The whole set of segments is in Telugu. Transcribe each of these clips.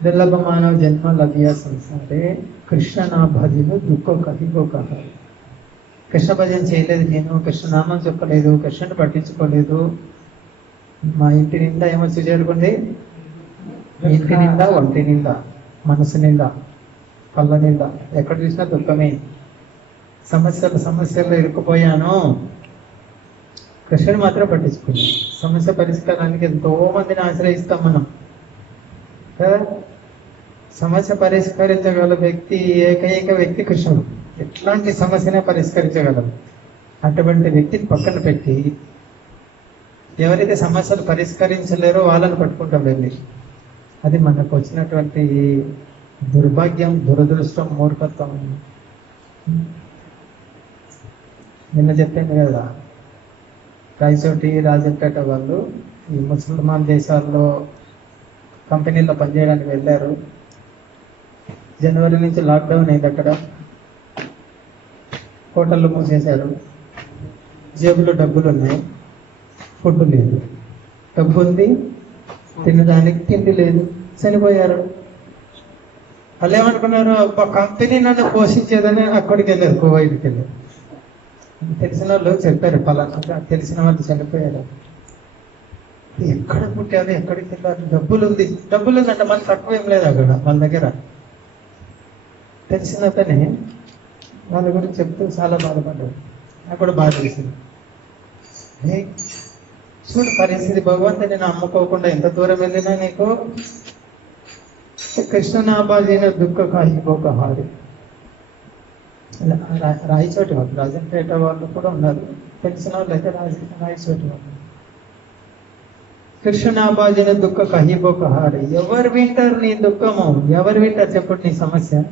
दुर्लभ मानव जन्म लगिया संसारे కృష్ణ నా భజను దుఃఖ కహిగో కహ. కృష్ణ భజన చేయలేదు, నేను కృష్ణనామం చెప్పలేదు, కృష్ణుని పట్టించుకోలేదు. మా ఇంటి నిండా ఏమొచ్చి చేరుకుంది? ఇంటి నిండా, ఒంటి నిండా, మనసు నిండా, కళ్ళ నిండా, ఎక్కడ చూసినా దుఃఖమే. సమస్యల్లో ఇరుక్కుపోయాను. కృష్ణుని మాత్రం పట్టించుకుంది. సమస్య పరిష్కారానికి ఎంతో మందిని ఆశ్రయిస్తాం మనం కదా. సమస్య పరిష్కరించగల వ్యక్తి, ఏకైక వ్యక్తి కృష్ణుడు. ఎట్లాంటి సమస్యనే పరిష్కరించగలరు. అటువంటి వ్యక్తిని పక్కన పెట్టి ఎవరైతే సమస్యలు పరిష్కరించలేరో వాళ్ళని పట్టుకుంటాం వెళ్ళి. అది మనకు వచ్చినటువంటి దుర్భాగ్యం, దురదృష్టం, మూర్ఖత్వం. నిన్న చెప్పాను కదా, రాయచోటి, రాజంపేట వాళ్ళు ఈ ముసల్మాన్ దేశాల్లో కంపెనీల్లో పనిచేయడానికి వెళ్ళారు. జనవరి నుంచి లాక్డౌన్ అయింది. అక్కడ హోటళ్ళు మూసేశారు. జేబులో డబ్బులు ఉన్నాయి, ఫుడ్ లేదు. డబ్బు ఉంది, తినడానికి తిండి లేదు. చనిపోయారు. వాళ్ళు ఏమనుకున్నారు, కంపెనీ నన్ను పోషించేదని అక్కడికి వెళ్ళారు, కువైట్కి వెళ్ళారు. తెలిసిన వాళ్ళు చెప్పారు, పలానా తెలిసిన వాళ్ళు చనిపోయారు. ఎక్కడ పుట్టారు, ఎక్కడికి వెళ్ళారు? డబ్బులు ఉందంట, మనకు తక్కువ ఏం లేదు అక్కడ వాళ్ళ దగ్గర. తెలిసిన అతనే వాళ్ళ గురించి చెప్తూ చాలా బాధపడ్డాడు. నాకు కూడా బాధ తెలిసింది. చూడు పరిస్థితి, భగవంతుని నమ్ముకోకుండా ఎంత దూరం వెళ్ళినా నీకు కృష్ణనాభాజీన దుఃఖ కాహిపోక హారి. రాయచోటి వాళ్ళు, రాజంపేట వాళ్ళు కూడా ఉన్నారు. తెలిసిన వాళ్ళు అయితే రాయచోటి వాళ్ళు. కృష్ణనాభాజీన దుఃఖ కహిపోక హారి. ఎవరు వింటారు నీ దుఃఖము? ఎవరు వింటారు చెప్పండి నీ సమస్య?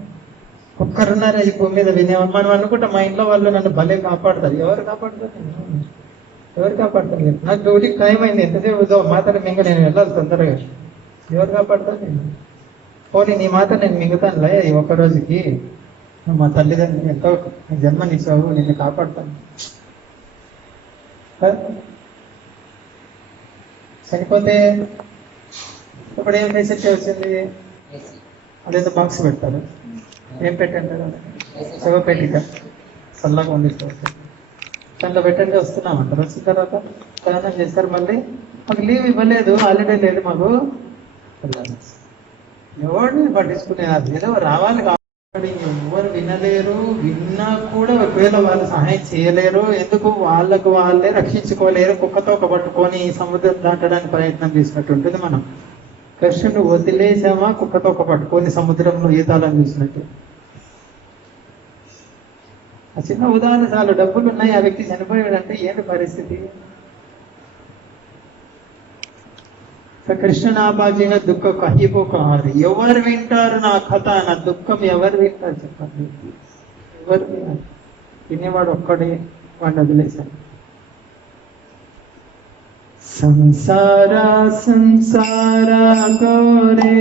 ఒక్కరున్నారు ఈ భూమి మీద వినేవాళ్ళు. మనం అనుకుంటాం మా ఇంట్లో వాళ్ళు నన్ను భలే కాపాడతారు. ఎవరు కాపాడతారు? ఎవరు కాపాడతారు? నాకు డ్యూటీకి టైం అయింది, ఎంతసేపు మాత్రం మింగ, నేను వెళ్ళాలి తొందరగా. ఎవరు కాపాడతారు? నేను పోనీ నీ మాట నేను మింగుతానులే ఈ ఒక్క రోజుకి. మా తల్లిదండ్రులు ఎంతో జన్మనిచ్చావు, నిన్ను కాపాడతాను. చనిపోతే ఇప్పుడు ఏం ఫెసిలిటీ వచ్చింది? అదేదో బాక్స్ పెడతారు. ఏం పెట్టంటారు? శవ పెట్టిక చల్లగా వండిస్తారు. దాంట్లో పెట్టండి వస్తున్నామంటారు. వచ్చిన తర్వాత ప్రయాణం చేస్తారు. మళ్ళీ మాకు లీవ్ ఇవ్వలేదు, హాలిడే లేదు మాకు. ఎవరిని పట్టించుకునేది? ఏదో రావాలి కాబట్టి ఎవరు వినలేరు. విన్నా కూడా ఒకవేళ వాళ్ళు సహాయం చేయలేరు. ఎందుకు? వాళ్ళకు వాళ్ళే రక్షించుకోలేరు. కుక్కతో ఒక పట్టుకొని సముద్రం దాటడానికి ప్రయత్నం చేసినట్టు ఉంటుంది. మనం కృష్ణుని వదిలేసామా కుక్కతో ఒక పట్టుకొని సముద్రంలో ఈతాలని చూసినట్టు. ఆ చిన్న ఉదాహరణ చాలు. డబ్బులు ఉన్నాయి, ఆ వ్యక్తి చనిపోయాడంటే ఏంటి పరిస్థితి? కృష్ణనాభాజీన దుఃఖ కహిపోకారు. ఎవరు వింటారు నా కథ, నా దుఃఖం ఎవరు వింటారు చెప్పండి? ఎవరు విన్నారు? వినేవాడు ఒక్కడే, వాడిని వదిలేశాను. సంసారా సంసారా గోరే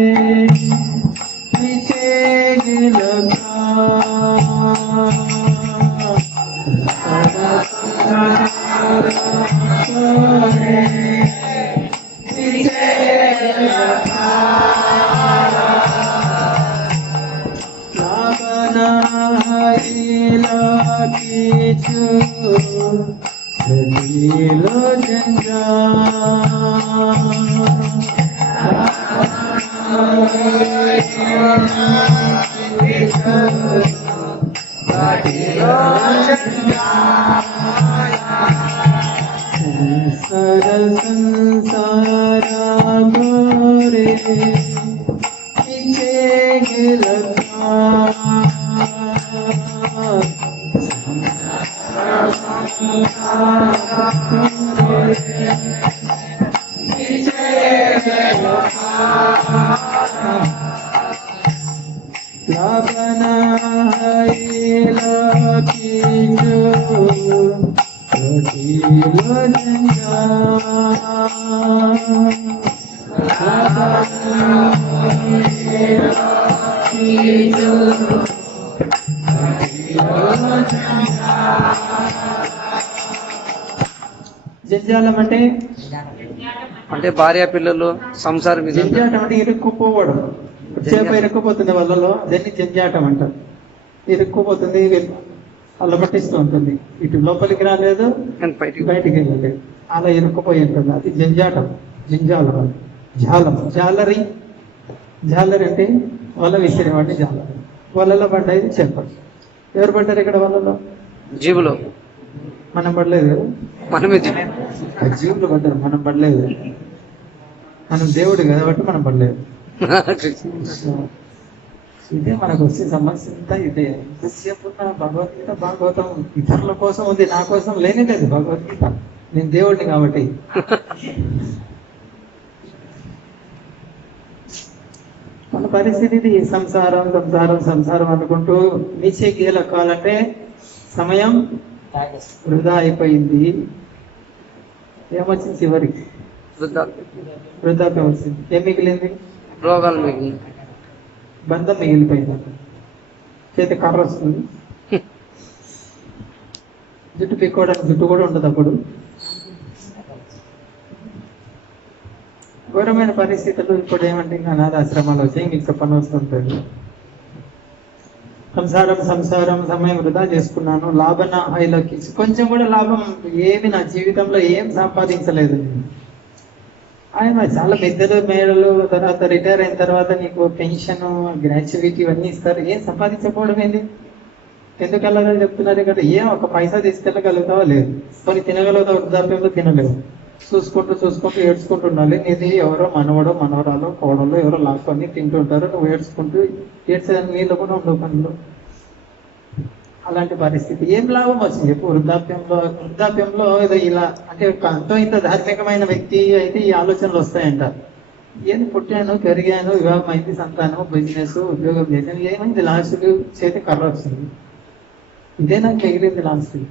జంజాలం అంటే అంటే భార్య పిల్లలు సంసారం ఇదంతా. జంజాటం అంటే ఇరుక్కుపోవడం. చేప ఇరుక్కుపోతుంది వాళ్ళలో, దాన్ని జంజాటం అంటారు. ఇరుక్కుపోతుంది, అల్లబట్టిస్తూ ఉంటుంది, ఇటు లోపలికి రాలేదు, కానీ బయటికి బయటికి వెళ్ళలేదు, అలా ఇరుక్కుపోయి ఉంటుంది. అది జంజాటం, జంజాలం, జాలం, జాలరి. జాలరి అంటే వల విసిరేవాడిని జాలరి. వలలో పడ్డది చేప. ఎవరు పడ్డారు ఇక్కడ వలలో? జీవులు. మనం పడలేదు కదా, మనమే జీవులు. జీవులు పడ్డారు, మనం పడలేదు. మనం దేవుడు కాబట్టి మనం పడలేదు. ఇదే మనకు వచ్చే సమస్య అంతా ఇదే. ఎంతసేపు ఉన్న భగవద్గీత భాగవతం ఇతరుల కోసం ఉంది, నా కోసం లేనే లేదు భగవద్గీత. నేను దేవుడిని కాబట్టి. మన పరిస్థితి ఇది. సంసారం సంసారం సంసారం అనుకుంటూ నీచే గీలకాలంటే సమయం వృధా అయిపోయింది. ఏమొచ్చింది చివరికి? వృద్ధాప్యం వచ్చింది. ఏం మిగిలింది? రోగాలు మిగిలిన బంధం మిగిలిపోయింది. చేతి కర్ర వస్తుంది, జుట్టు పీక్కోవడానికి జుట్టు కూడా ఉండదు. అప్పుడు ఘోరమైన పరిస్థితులు. ఇప్పుడు ఏమంటే ఇంకా అనాథాశ్రమాలు వచ్చాయి, మీకు పని వస్తుంటుంది. సంసారం సంసారం సమయం వృధా చేసుకున్నాను. లాభన ఐలోకి కొంచెం కూడా లాభం ఏమి నా జీవితంలో ఏం సంపాదించలేదు. ఆయన చాలా పెద్దలు మేడలు, తర్వాత రిటైర్ అయిన తర్వాత నీకు పెన్షన్, గ్రాట్యుటీ ఇవన్నీ ఇస్తారు. ఏం సంపాదించకపోవడం ఏంది? ఎందుకు వెళ్ళాలని చెప్తున్నారు ఇక్కడ? ఏం ఒక పైసా తీసుకెళ్ళగలుగుతావా? లేదు. కొన్ని తినగలుగుతావు, వృద్ధాప్యంలో తినలేవు. చూసుకుంటూ చూసుకుంటూ ఏడ్చుకుంటూ ఉండాలి. నీది ఎవరో మనవడో మనవరాలో కోడలో ఎవరో లాక్కొని తింటుంటారు, నువ్వు ఏడ్చుకుంటూ ఏడ్చేదాన్ని నీళ్ళు కూడా ఉండవు పనులు. అలాంటి పరిస్థితి. ఏం లాభం వచ్చింది చెప్పు? వృద్ధాప్యంలో ఏదో ఇలా అంటే అంతో ఇంత ధార్మికమైన వ్యక్తి అయితే ఈ ఆలోచనలు వస్తాయంట. ఏది పుట్టాను, పెరిగాను, వివాహం అయింది, సంతానం, బిజినెస్, ఉద్యోగం చేశాను, ఏమైంది? లాస్ట్కి చేతి కర్ర వచ్చింది. ఇదే నాకు మిగిలింది లాస్ట్కి.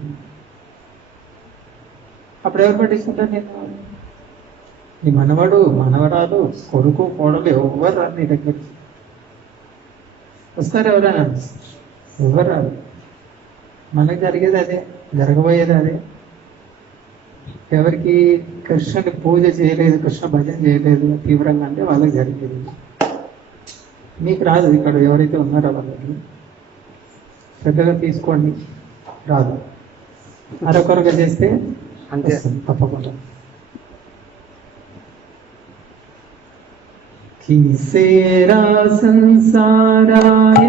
అప్పుడు ఎవరు పట్టించుకుంటారు? నేను, నీ మనవడు, మనవరాలు, కొడుకు, కోడలు ఎవరు రాదు నీ దగ్గర. వస్తారు ఎవరైనా? ఎవరు రాదు. మనకు జరిగేది అదే, జరగబోయేది అదే. ఎవరికి కృష్ణుడి పూజ చేయలేదు, కృష్ణ భజన చేయలేదు తీవ్రంగా అంటే వాళ్ళకి జరిగేది. మీకు రాదు. ఇక్కడ ఎవరైతే ఉన్నారో వాళ్ళకి పెద్దగా తీసుకోండి, రాదు. అరకొరగా చేస్తే అంతే తప్పకుండా. కిసేరా సంసారాయ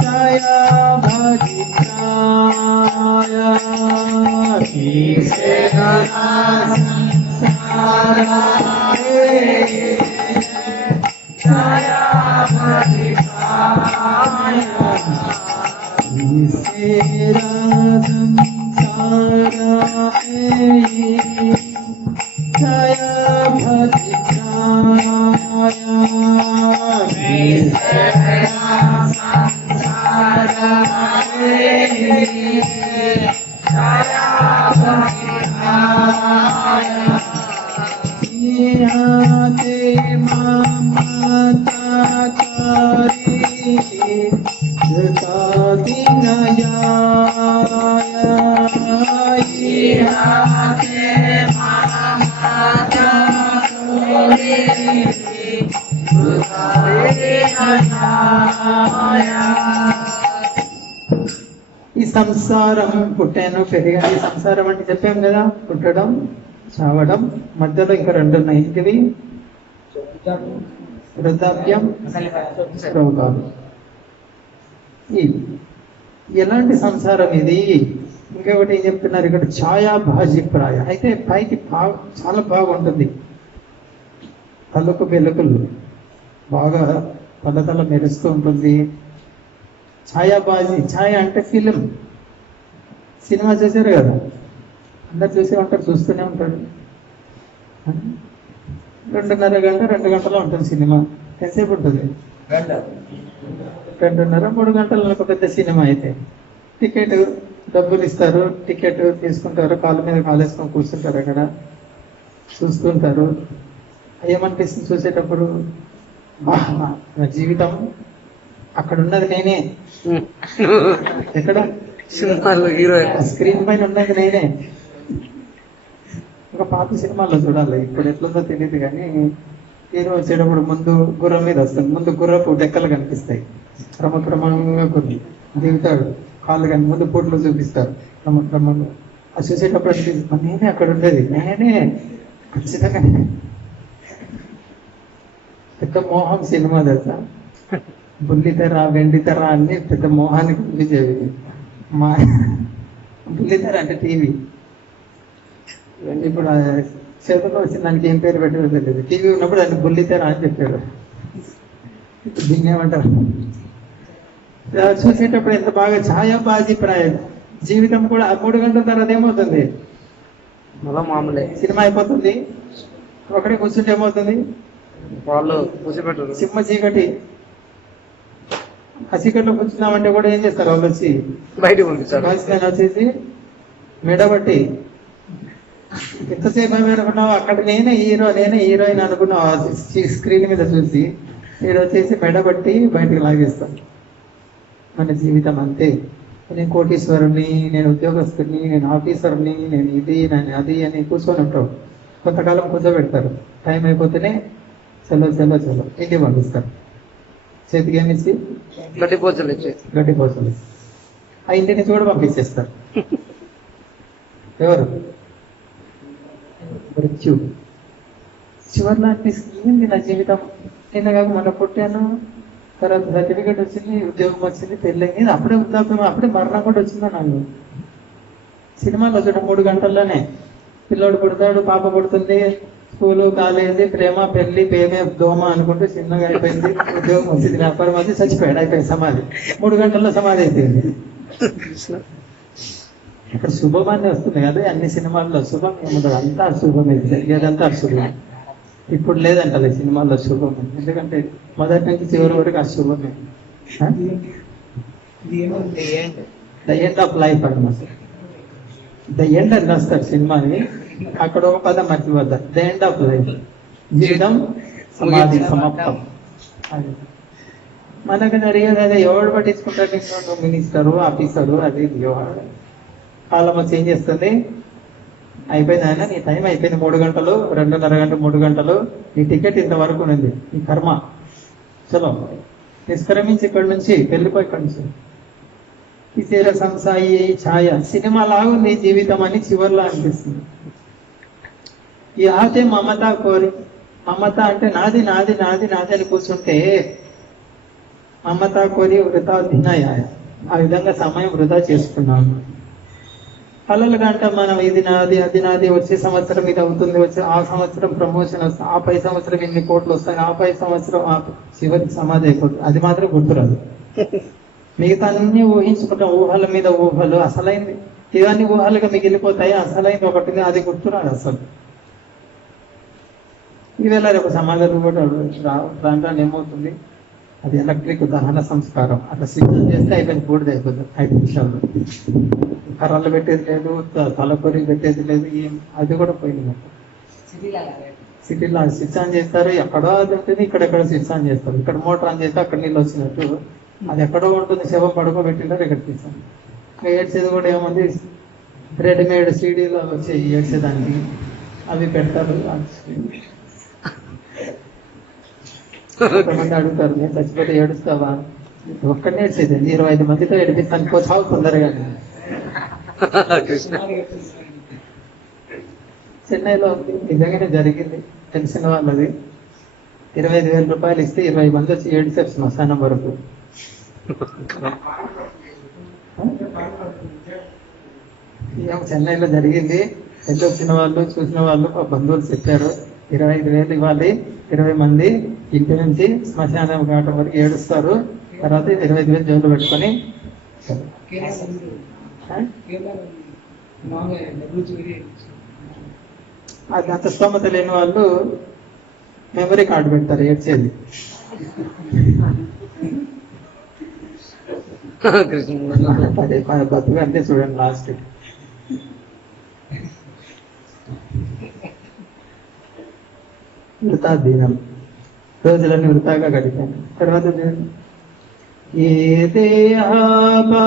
ఛాయా భజితాయ కిసేరా సంసారాయ ఛాయా భజితాయ కిసేరా సంసారాయ ఛాయా భజితాయ కిసేరా ఈ సంసారం పుట్టాను, పెరిగాను. సంసారం అంటే చెప్పాం కదా, పుట్టడం, చావడం, మధ్యలో ఇంకా రెండు ఉన్నాయి. ఏంటివి? వృద్ధాప్యం, రోగాలు. ఎలాంటి సంసారం ఇది? ఇంకొకటి ఏం చెప్తున్నారు ఇక్కడ? ఛాయాభాజిప్రాయ. అయితే పైకి చాలా బాగుంటుంది, తలుకు వెలుకులు బాగా తల మెరుస్తూ ఉంటుంది. ఛాయాబాజీ, ఛాయ అంటే ఫిలిం. సినిమా చూసారు కదా, అందరు చూసే ఉంటారు, చూస్తూనే ఉంటాడు. 2.5 గంట 2 గంటలో ఉంటుంది సినిమా. ఎంతసేపు ఉంటుంది? 2.5 3 గంటలు. ఒక పెద్ద సినిమా అయితే టికెట్ డబ్బులు ఇస్తారు, టికెట్ తీసుకుంటారు, కాళ్ళ మీద కాలేసుకొని కూర్చుంటారు, అక్కడ చూస్తుంటారు. ఏమనిపిస్తుంది చూసేటప్పుడు? నా జీవితం అక్కడ ఉన్నది నేనే. ఎక్కడ? సినిమాలో హీరో స్క్రీన్ పైన ఉన్నది నేనే. ఒక పాత సినిమాల్లో చూడాలి, ఇప్పుడు ఎట్లుందో తెలియదు కానీ హీరో వచ్చేటప్పుడు ముందు గుర్రం మీద వస్తుంది, ముందు గుర్రపు డెక్కలు కనిపిస్తాయి, క్రమక్రమంగా గుర్రం దిగుతాడు, కాళ్ళు కానీ ముందు పొట్లు చూపిస్తారు క్రమక్రమంగా. అది చూసేటప్పుడు అనిపిస్తుంది నేనే అక్కడ ఉండేది, నేనే ఖచ్చితంగా. పెద్ద మోహం సినిమా తెలుసా, బుల్లితెర వెండితెర అన్ని పెద్ద మోహానికి పంపించేవి. మా బుల్లితెర అంటే టీవీ, ఇప్పుడు చేతుల్లో వచ్చిన దానికి ఏం పేరు పెట్టారో తెలియదు, టీవీ ఉన్నప్పుడు దాన్ని బుల్లితెర అని చెప్పారు. దీన్ని ఏమంటారు, చూసేటప్పుడు ఎంత బాగా ఛాయాబాజీ ప్రాయం. జీవితం కూడా 3 గంటల తర్వాత ఏమవుతుంది, మళ్ళా మామూలే, సినిమా అయిపోతుంది, ఒకడే కూర్చుంటే ఏమవుతుంది, వాళ్ళు కూర్చోబెట్టరు, సింహ చీకటి. ఆ చీకట్లో కూర్చున్నామంటే కూడా ఏం చేస్తారు వాళ్ళు వచ్చి బయటకు పంపిస్తారు. వాచ్మెన్ వచ్చేసి మెడబట్టి ఎంతసేపు ఏమి అనుకున్నావు, అక్కడ నేనే హీరోయిన్ అనుకున్నావు స్క్రీన్ మీద చూసి, మీరు వచ్చేసి మెడబట్టి బయటకు లాగేస్తాను. మన జీవితం అంతే, నేను కోటీశ్వరుని, నేను ఉద్యోగస్తుని, నేను ఆఫీసర్ని, నేను ఇది నేను అది అని కూర్చొని ఉంటావు. కొంతకాలం కూర్చోబెడతారు, టైం అయిపోతేనే చలో చలో చలో ఇంటికి పంపిస్తారు. చేతికి ఏమిచ్చి గడ్డి పోచలు ఇచ్చి ఆ ఇంటి నుంచి కూడా పంపించేస్తారు. ఎవరు మృత్యు. చివరిలో అనిపిస్తుంది నా జీవితం నిన్న కాక మన పుట్టాను, తర్వాత సర్టిఫికేట్ వచ్చింది, ఉద్యోగం వచ్చింది, పెళ్ళయింది, అప్పుడే వృద్ధాప్యం, అప్పుడే మరణం కూడా వచ్చిందా నాకు. సినిమాలో చూడ 3 గంటల్లోనే పిల్లోడు పుడతాడు, పాప పుడుతుంది, స్కూలు కాలేజీ ప్రేమ పెళ్లి పేమే దోమ అనుకుంటూ చిన్నగా అయిపోయింది, ఉద్యోగం వచ్చింది, వ్యాపారం వచ్చి చచ్చిపోయాడు, అయిపోయింది సమాధి. 3 గంటల్లో సమాధి అయిపోయింది. ఇక్కడ శుభమాన్ని వస్తుంది కదా అన్ని సినిమాల్లో, శుభం ఏముండదు, అంతా అశుభమే, జరిగేదంతా అశుభం. ఇప్పుడు లేదంటే సినిమాల్లో శుభం, ఎందుకంటే మొదటి నుంచి చివరి వరకు అశుభమే. ద ఎండ్ ఆఫ్ లైఫ్ అన్నమాట. ద ఎండ్ అని రాస్తారు సినిమాని, అక్కడ ఒక పదం మర్చిపోతారు, ద ఎండ్ ఆఫ్ లైఫ్, జీవితం సమాధి సమాప్తం. మనకు జరిగేది అదే, ఎవడు పట్టించుకుంటాడు, మినిస్టరు ఆఫీసరు అది వ్యవహారం. కాలం వచ్చి ఏం చేస్తుంది, అయిపోయింది ఆయన, నీ టైం అయిపోయింది, 3 గంటలు 2.5 గంటలు 3 గంటలు, నీ టికెట్ ఇంతవరకు ఉంది, నీ కర్మ, చలో నిష్క్రమించి ఇక్కడి నుంచి వెళ్ళిపోయి, ఇక్కడి నుంచి ఇసేర సంసాయి ఛాయ. సినిమా లాగుంది జీవితం అని చివరిలో అనిపిస్తుంది. ఈ ఆతే మమత కోరి, మమత అంటే నాది నాది నాది నాది అని కూర్చుంటే, మమత కోరి వృధా దినాయ, ఆ విధంగా సమయం వృధా చేసుకున్నాను. కలలుగా అంటే మనం ఇది నాది అది నాది, వచ్చే సంవత్సరం ఇది అవుతుంది, వచ్చే ఆ సంవత్సరం ప్రమోషన్ వస్తుంది, ఆ పై సంవత్సరం ఇన్ని కోట్లు వస్తాయి, ఆ పై సంవత్సరం చివరికి సమాధి అయిపోతుంది, అది మాత్రం గుర్తురాదు. మిగతా అన్ని ఊహించుకుంటాం, ఊహల మీద ఊహలు, అసలైంది ఇవన్నీ ఊహలుగా మిగిలిపోతాయి, అసలైంది ఒకటి అది గుర్తురాదు అసలు. ఈవేళ రేపు సమాజంలో కూడా రాను ఏమవుతుంది, అది ఎలక్ట్రిక్ దహన సంస్కారం, అట్లా స్విచ్ చేస్తే అయిపోయింది, బూడిద అయిపోతుంది 5 నిమిషాల్లో. కర్రలు పెట్టేది లేదు, తలకొరి పెట్టేది లేదు, అది కూడా పోయింది. సిటీలో స్విచ్ ఆన్ చేస్తారు, ఎక్కడో అది ఉంటుంది, ఇక్కడెక్కడ స్విచ్ ఆన్ చేస్తారు, ఇక్కడ మోటార్ ఆన్ చేస్తే అక్కడ నీళ్ళు వచ్చినట్టు, అది ఎక్కడో ఉంటుంది, శవం పడుకోబెట్టినారు, ఇక్కడ తీసాను. ఏడ్చేది కూడా ఏముంది, రెడీమేడ్ సీడీలో వచ్చి ఏడ్చేదానికి అవి పెడతారు. కొంతమంది అడుగుతారు, నేను చచ్చిపోతే ఏడుస్తావా, ఒక్కడిని ఏడ్చేది 25 మందితో ఏడిపిస్తాను, చావు తొందరగా. చెన్నైలో నిజంగానే జరిగింది, తెలిసిన వాళ్ళది. 25,000 రూపాయలు ఇస్తే 20 మంది వచ్చి ఏడిచారు శ్మశానం వరకు. చెన్నైలో జరిగింది, వచ్చిన వాళ్ళు చూసిన వాళ్ళు బంధువులు చెప్పారు, 25,000 ఇవ్వాలి, 20 మంది ఇంటి నుంచి శ్మశానం కావటం వరకు ఏడుస్తారు, తర్వాత 25,000 జోలు పెట్టుకొని. అది అంత స్తోమత లేని వాళ్ళు మెమరీ కార్డు పెడతారు ఏడ్చేది. అదే మన బతుకు అంతే చూడండి, లాస్ట్ వృతా దినం, రోజులన్నీ వృతాగా గడిపాను. తర్వాత ఏ దేహాలే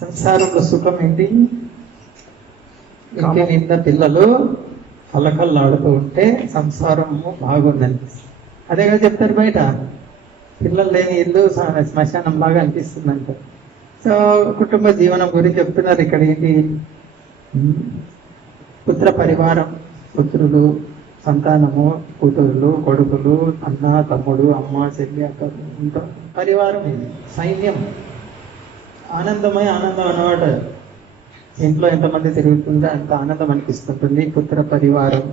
సంసారంలో సుఖం ఏంటి? ఇంటి నిండా పిల్లలు కలకల్లాడుతూ ఉంటే సంసారము బాగుందనిపిస్తుంది. అదే కదా చెప్తారు బయట, పిల్లలు లేని ఇల్లు శ్మశానం లాగా అనిపిస్తుంది అంట. సో కుటుంబ జీవనం గురించి చెప్తున్నారు ఇక్కడ. ఏంటి? పుత్ర పరివారం, పుత్రులు, సంతానము, కూతురులు, కొడుకులు, అన్న, తమ్ముడు, అమ్మ, చెల్లి, అక్క, పరివారం, సైన్యం. ఆనందం అన్నమాట. ఇంట్లో ఎంతమంది తిరుగుతుందో అంత ఆనందం అనిపిస్తుంటుంది. పుత్ర పరివారం.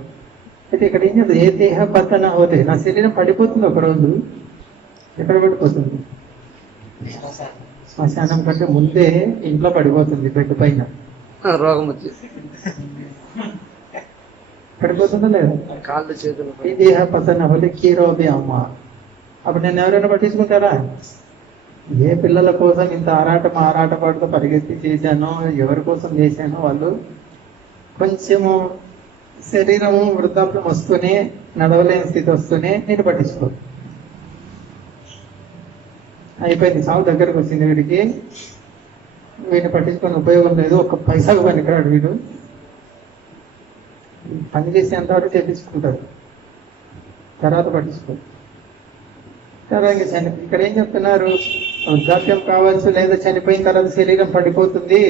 అయితే ఇక్కడ ఏం చేస్తుంది? ఏ దేహ పతన అవుతాయి. నా శరీరం పడిపోతుంది ఒకరోజు. ఎక్కడ పడిపోతుంది? శ్మశానం కంటే ముందే ఇంట్లో పడిపోతుంది, బెడ్ పైన రోగం వచ్చి పడిపోతుందా లేదా? కాళ్ళు చేతులు ఈ దేహ పతన హోలే కీరోది అమ్మ. అప్పుడు నేను ఎవరైనా పట్టించుకుంటారా? ఏ పిల్లల కోసం ఇంత ఆరాట పాటుతో పరిగెత్తి చేశానో, ఎవరి కోసం చేశానో, వాళ్ళు కొంచెము శరీరము వృద్ధాప్యం వస్తూనే, నడవలేని స్థితి వస్తూనే నేను పట్టించుకో. అయిపోయింది, సాగు దగ్గరకు వచ్చింది. వీడికి పట్టించుకొని ఉపయోగం లేదు. ఒక్క పైసాకు పనికిరాడు వీడు. పని చేసేంత వరకు చేపించుకుంటారు, తర్వాత పట్టించుకో. తర్వాత ఇక్కడ ఏం చెప్తున్నారు? వృద్ధాప్యం కావచ్చు, లేదా చనిపోయిన తర్వాత శరీరం పడిపోతుంది.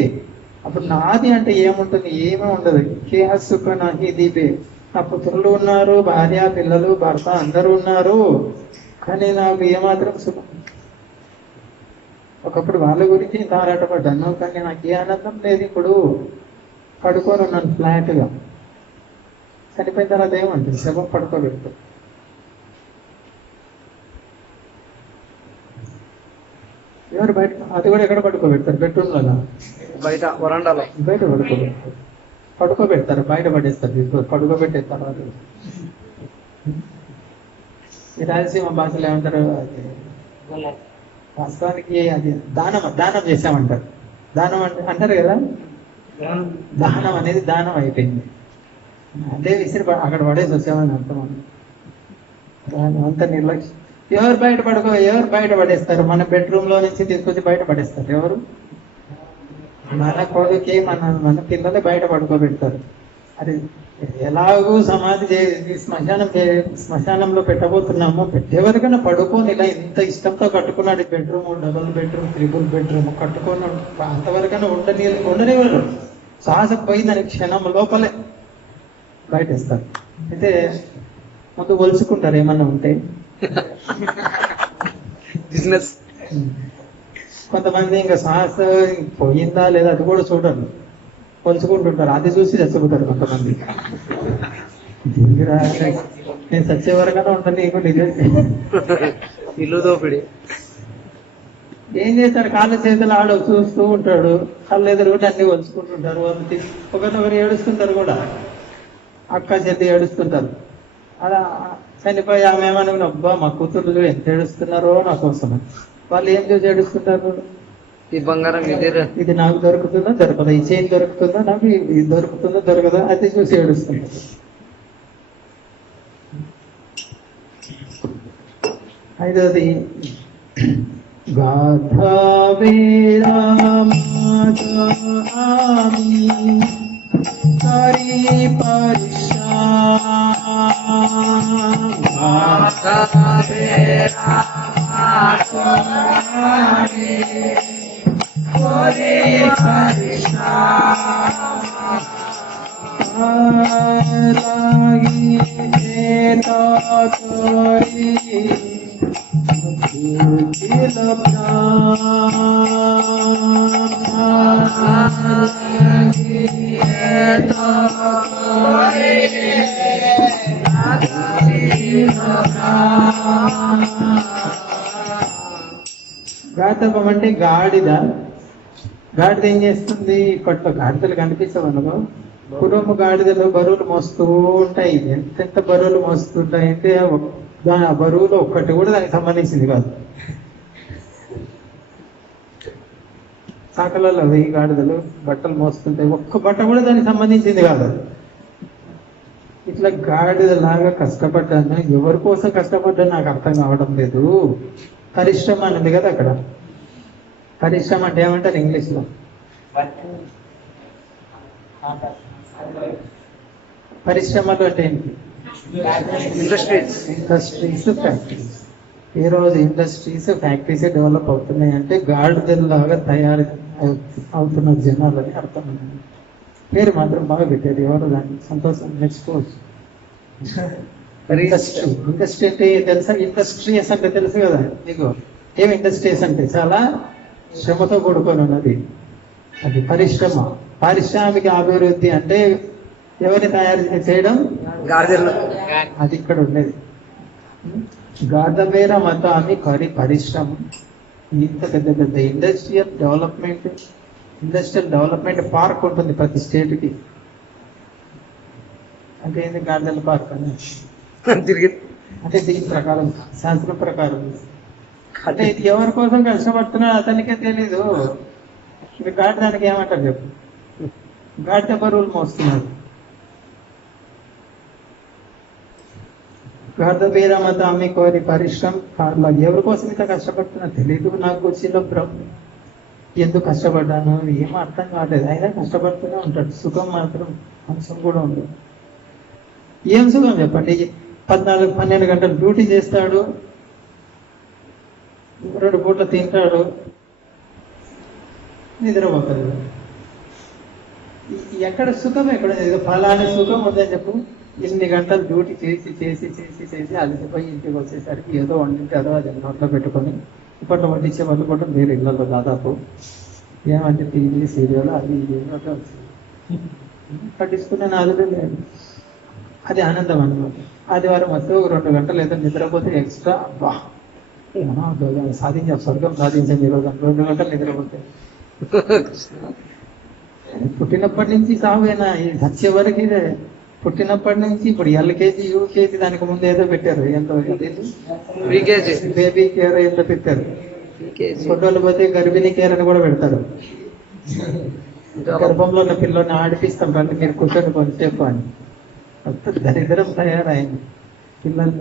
అప్పుడు నాది అంటే ఏముంటుంది? ఏమీ ఉండదు. సుఖ నాహి దీపే. నా పుత్రులు ఉన్నారు, భార్య, పిల్లలు, భర్త అందరూ ఉన్నారు, కానీ నాకు ఏమాత్రం సుఖం. ఒకప్పుడు వాళ్ళ గురించి ఇంత ఆరాటపడ్డాను, కానీ నాకు ఏ ఆనందం లేదు. ఇప్పుడు పడుకొని ఉన్నాను ఫ్లాట్గా. చనిపోయిన తర్వాత ఏమంటుంది? శవం పడుకోబెడుతుంది. ఎవరు బయట? అది కూడా ఎక్కడ పడుకోబెడతారు? బెడ్రూమ్లో, బయట వరండాలో బయట పడుకోబెడతారు. బయట పడేస్తారు, పడుకోబెట్టే తర్వాత. ఈ రాయలసీమ భాషలో ఏమంటారు? వాస్తవానికి అది దానం చేశామంటారు. దానం అంటారు కదా. దానం అనేది దానం అయిపోయింది. అదే విసిరి అక్కడ పడేసి వచ్చామని అర్థం. అంత నిర్లక్ష్యం. ఎవరు బయట పడేస్తారు? మన బెడ్రూమ్ లో నుంచి తీసుకొచ్చి బయట పడేస్తారు. ఎవరు? మన కొడుకే, మన పిల్లలే బయట పడుకోబెడతారు. అది ఎలాగూ సమాధి శ్మశానంలో పెట్టబోతున్నామో, పెట్టేవరకైనా పడుకొని ఇలా ఇంత ఇష్టంతో కట్టుకున్నాడు bedroom, double bedroom, triple bedroom కట్టుకొని అంతవరకైనా ఉండనివ్వరు. శ్వాస పోయిందని క్షణం లోపలే బయటేస్తారు. అయితే ముందు ఒలుచుకుంటారు ఏమన్నా ఉంటే. బిజినెస్. కొంతమంది ఇంకా శ్వాస పోయిందా లేదా అది కూడా చూడరు, కొలుచుకుంటుంటారు. అది చూసి చచ్చిపోతారు కొంతమంది. నేను చచ్చే వరకైనా ఉంటాను నీకు నిజం. ఇల్లు దోపిడి. ఏం చేస్తారు? కాళ్ళ చేతులు ఆడ చూస్తూ ఉంటాడు, కళ్ళు ఎదురు కూడా అన్ని కొలుచుకుంటుంటారు. ఒకరినొకరు ఏడుస్తుంటారు కూడా, అక్క చెల్లి ఏడుస్తుంటారు. అలా చనిపోయి ఆమె ఏమనుకున్న, అబ్బా మా కూతుర్లు ఎంత ఏడుస్తున్నారో నా కోసం. వాళ్ళు ఏం చూసి ఏడుస్తుంటారు? ఈ బంగారం ఇది నాకు దొరుకుతుందా దొరకదా, ఈ చైన్ దొరుకుతుందా నాకు, ఇది దొరుకుతుందా దొరకదా, అది చూసి ఏడుస్తుంటారు. ఐదోది గాథా వేరామి కరి గాతపం అంటే గాడిద. గాడిద ఏం చేస్తుంది? ఇప్పట్లో గాడిదలు కనిపించవనుకో, పూర్వము గాడిదలు బరువులు మోస్తూ ఉంటాయి. ఎంతెంత బరువులు మోస్తుంటాయి అంటే దాని ఆ బరువులో ఒక్కటి కూడా దానికి సంబంధించింది కాదు. సాకలలో 1000 గాడిదలు బట్టలు మోస్తుంటాయి, ఒక్క బట్ట కూడా దానికి సంబంధించింది కాదు. ఇట్లా గాడిదలాగా కష్టపడ్డాను. ఎవరి కోసం కష్టపడ్డాను నాకు అర్థం కావడం లేదు. పరిశ్రమ అని ఉంది కదా అక్కడ. పరిశ్రమ అంటే ఏమంటారు ఇంగ్లీష్ లో? పరిశ్రమలు అంటే ఏంటి? Industries, factories. ఈ రోజు ఇండస్ట్రీస్, ఫ్యాక్టరీస్ డెవలప్ అవుతున్నాయి అంటే గాడిదలాగా తయారు అవుతున్న జనాలని అర్థం. పేరు మాత్రం బాగా పెట్టారు, ఎవరు దాన్ని సంతోషం నేర్చుకోవచ్చు. ఇండస్ట్రీ. ఇండస్ట్రీ అంటే తెలుసా? ఇండస్ట్రీస్ అంటే తెలుసు కదా నీకు. ఏమి ఇండస్ట్రీస్ అంటే చాలా శ్రమతో కూడుకొని ఉన్నది. అది పరిశ్రమ. పారిశ్రామిక అభివృద్ధి అంటే ఎవరిని తయారు చేయడం? అది ఇక్కడ ఉండేది. గార్ధబేర మతాన్ని పరిశ్రమ. ఇంత పెద్ద పెద్ద ఇండస్ట్రియల్ డెవలప్మెంట్ పార్క్ ఉంటుంది ప్రతి స్టేట్ కి. అంటే ఏంది గార్డెన్ పార్క్ అని? అంటే దీని ప్రకారం, శాస్త్రం ప్రకారం. అంటే ఇది ఎవరి కోసం కష్టపడుతున్నా అతనికే తెలీదు. గాడి దానికి ఏమంటారు చెప్పు? గాడిద బరువులు మోస్తున్నారు. గార్ధబేర మతాన్ని కోరి పరిశ్రమ కార్లా. ఎవరి కోసం ఇంత కష్టపడుతున్నా తెలీదు నాకు. చిన్నప్పుడు ఎందుకు కష్టపడ్డాను ఏం అర్థం కాలేదు. అయినా కష్టపడుతూనే ఉంటాడు. సుఖం మాత్రం అంశం కూడా ఉండదు. ఏం సుఖం చెప్పండి? 14-12 గంటలు డ్యూటీ చేస్తాడు, 2 పూట్ల తింటాడు, నిద్రపోతాడు. ఎక్కడ సుఖం? ఎక్కడ? ఫలాని సుఖం ఉందని చెప్పు. ఇన్ని గంటలు డ్యూటీ చేసి చేసి చేసి చేసి అలసిపోయి ఇంటికి వచ్చేసరికి ఏదో వండింటారో అది నోట్లో పెట్టుకొని, ఇప్పట్లో వడ్డించే వాళ్ళు కూడా వేరే ఇళ్ళలో దాదాపు ఏమంటే టీవీ సీరియల్ అది పట్టించుకునే నాదులే లేదు. అది ఆనందం అన్నమాట. ఆదివారం వస్తే 2 గంటలు ఏదో నిద్రపోతే ఎక్స్ట్రా అబ్బా సాధించాం, స్వర్గం సాధించాం ఈరోజు 2 గంటలు నిద్రపోతే. పుట్టినప్పటి నుంచి సావేనా వచ్చే వరకు ఇదే. పుట్టినప్పటి నుంచి ఇప్పుడు ఎల్కేజీ, యూకేజీ, దానికి ముందు ఏదో పెట్టారు, ఎంతో బేబీ కేర్ ఏదో పెట్టారు. ఫోటోలు పోతే గర్భిణీ కేర్ అని కూడా పెడతారు. గర్భంలో ఉన్న పిల్లల్ని ఆడిపిస్తాం రండి మీరు కూర్చొని కొంచెంసేపు అని. దరిద్రం తయారైంది. పిల్లలు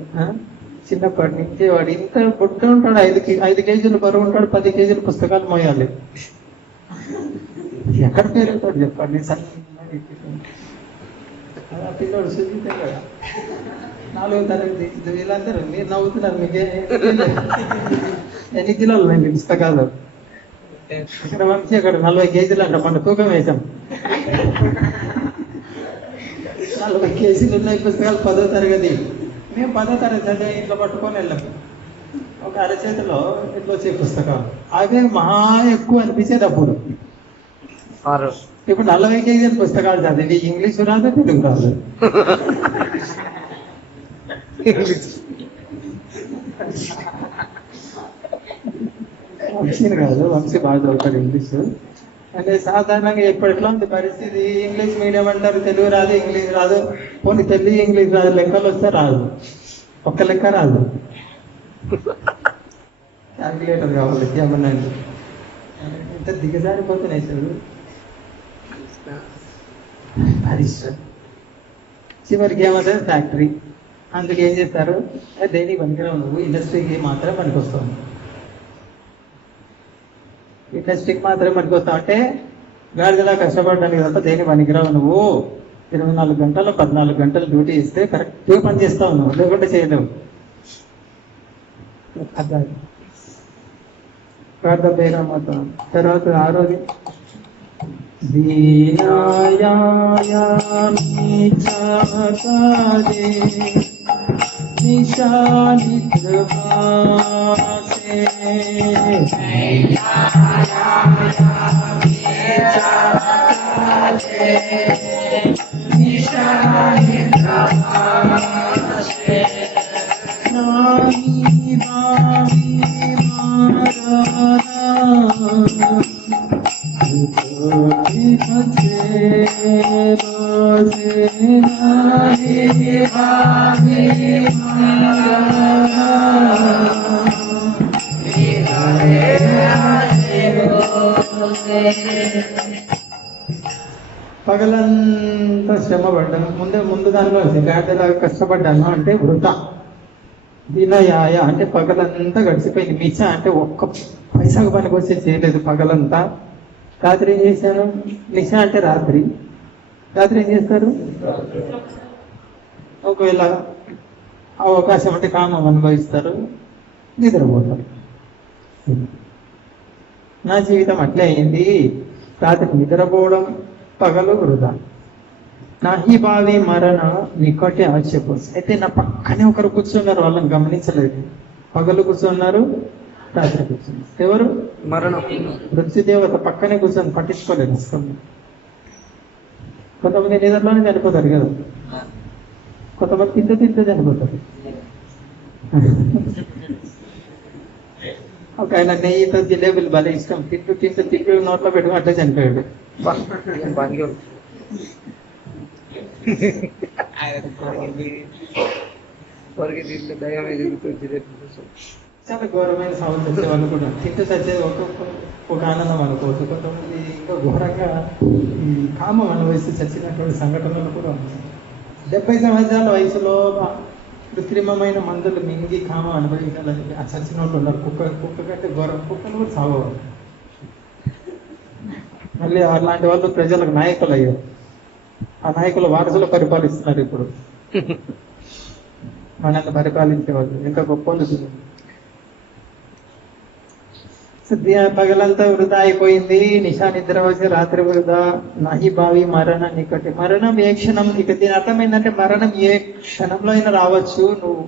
చిన్నప్పటి నుంచి వాడు ఇంత బుట్ట ఉంటాడు, 5 కేజీలు బరువు ఉంటాడు, 10 కేజీలు పుస్తకాలు మోయాలి. ఎక్కడ పేరుంటాడు చెప్పండి? పిల్లడు సుజితే కదా 4వ తరగతి. వీళ్ళందరూ మీరు నవ్వుతున్నారు, మీకే ఎన్ని కిలోలు ఉన్నాయి పుస్తకాలు? ఇక్కడ పంపించి అక్కడ 40 కేజీలు అంట. మన తూకం వేసాం. 40 కేజీలు ఉన్నాయి పుస్తకాలు 10వ తరగతి. మేము 10వ తరగతి చదివా ఇంట్లో పట్టుకొని వెళ్ళాం. ఒక అరచేతిలో ఇట్లా వచ్చే పుస్తకాలు అవే మహా ఎక్కువ అనిపించేది అప్పుడు. ఇప్పుడు 40 కేజీల పుస్తకాలు చదివి ఇంగ్లీష్ రాదు, తెలుగు రాదు. వంశీ కాదు, వంశీ బాగా చదువుతాడు ఇంగ్లీష్. అంటే సాధారణంగా ఎప్పటిలో ఉంది పరిస్థితి. ఇంగ్లీష్ మీడియం అంటారు, తెలుగు రాదు, ఇంగ్లీష్ రాదు. పోనీ తెలుగు ఇంగ్లీష్ రాదు, లెక్కలు వస్తే రాదు, ఒక్క లెక్క రాదు. క్యాల్కులేటర్ కావాలి ఏమన్నా. ఎంత దిగజారిపోతున్నాయి చూడు పరిశ్రమ. చివరికి ఏమవుతుంది? ఫ్యాక్టరీ. అందుకు ఏం చేస్తారు? దేనికి పనికిరావు నువ్వు, ఇండస్ట్రీకి మాత్రం పనికొస్తావు. ఇండస్ట్రీకి మాత్రమే పనికొస్తావు అంటే గాడిదలా కష్టపడడానికి తప్ప దేని పనికిరావు నువ్వు. 24 గంటలు 14 గంటలు డ్యూటీ ఇస్తే కరెక్ట్గా పని చేస్తావు నువ్వు, లేకుంటే చేయలేవు. గార్ధబేర మతం. తర్వాత 6వది దీనాయామి చాకారే నిశానిద్రమాసే నిశానిద్రమాసే నాని పగలంతా శ్రమ పడ్డాను, ముందు దానిలో గాడిదలాగా కష్టపడ్డాను అంటే వృధా. దినయాయ అంటే పగలంతా గడిచిపోయింది. మిచ్చ అంటే ఒక్క పైసాకు పనికి వచ్చే చేయలేదు పగలంతా. రాత్రి ఏం చేశాను? నిశ అంటే రాత్రి. రాత్రి ఏం చేస్తారు? ఒకవేళ అవకాశం అంటే కామం అనుభవిస్తారు, నిద్రపోతారు. నా జీవితం అట్లే అయింది. రాత్రి నిద్రపోవడం, పగలు వృధా. నాహి భావి మరణ నికటే ఆక్షేపం. అయితే నా పక్కనే ఒకరు కూర్చున్నారు, వాళ్ళని గమనించలేదు. పగలు కూర్చున్నారు, రాత్రి కూర్చున్నారు. ఎవరు? మరణం. మృత్యుదేవత పక్కనే కూర్చొని పట్టించుకోలేదు అసలు. కొంతమంది నిద్రలోనే చనిపోతారు కదా, కొంతమంది తింటూ చనిపోతారు. ఒక ఆయన నెయ్యితో జిలేబీలు భలే ఇష్టం, తింటూ నోట్లో పెట్టుకుని అట్లే చనిపోయాడు. చాలా ఘోరమైన సవాలు తెచ్చే వాళ్ళు కూడా తింటూ చచ్చేది ఒక ఆనందం అనుకోవచ్చు. కొంతమంది ఇంకా ఘోరంగా ఈ కామం అనుభవిస్తూ చచ్చినటువంటి సంఘటనలు కూడా ఉన్నాయి. 70 సంవత్సరాల వయసులో కృత్రిమమైన మందులు మింగి కామం అనుభవించాలని ఆ చచ్చిన వాళ్ళు ఉన్నారు. కుక్క కంటే ఘోరం, కుక్కలు కూడా సాగవాలి. మళ్ళీ అలాంటి వాళ్ళు ప్రజలకు నాయకులు అయ్యారు. ఆ నాయకుల వారసులు పరిపాలిస్తున్నారు ఇప్పుడు. మనల్ని పరిపాలించే వాళ్ళు ఎంత గొప్ప వాళ్ళు. పగలంతా వృధా అయిపోయింది, నిశా నిద్ర వచ్చి రాత్రి వృధా. నహి భావి మరణ నికటి. మరణం ఏ క్షణం. ఇక దీని అర్థం ఏంటంటే మరణం ఏ క్షణంలో అయినా రావచ్చు. నువ్వు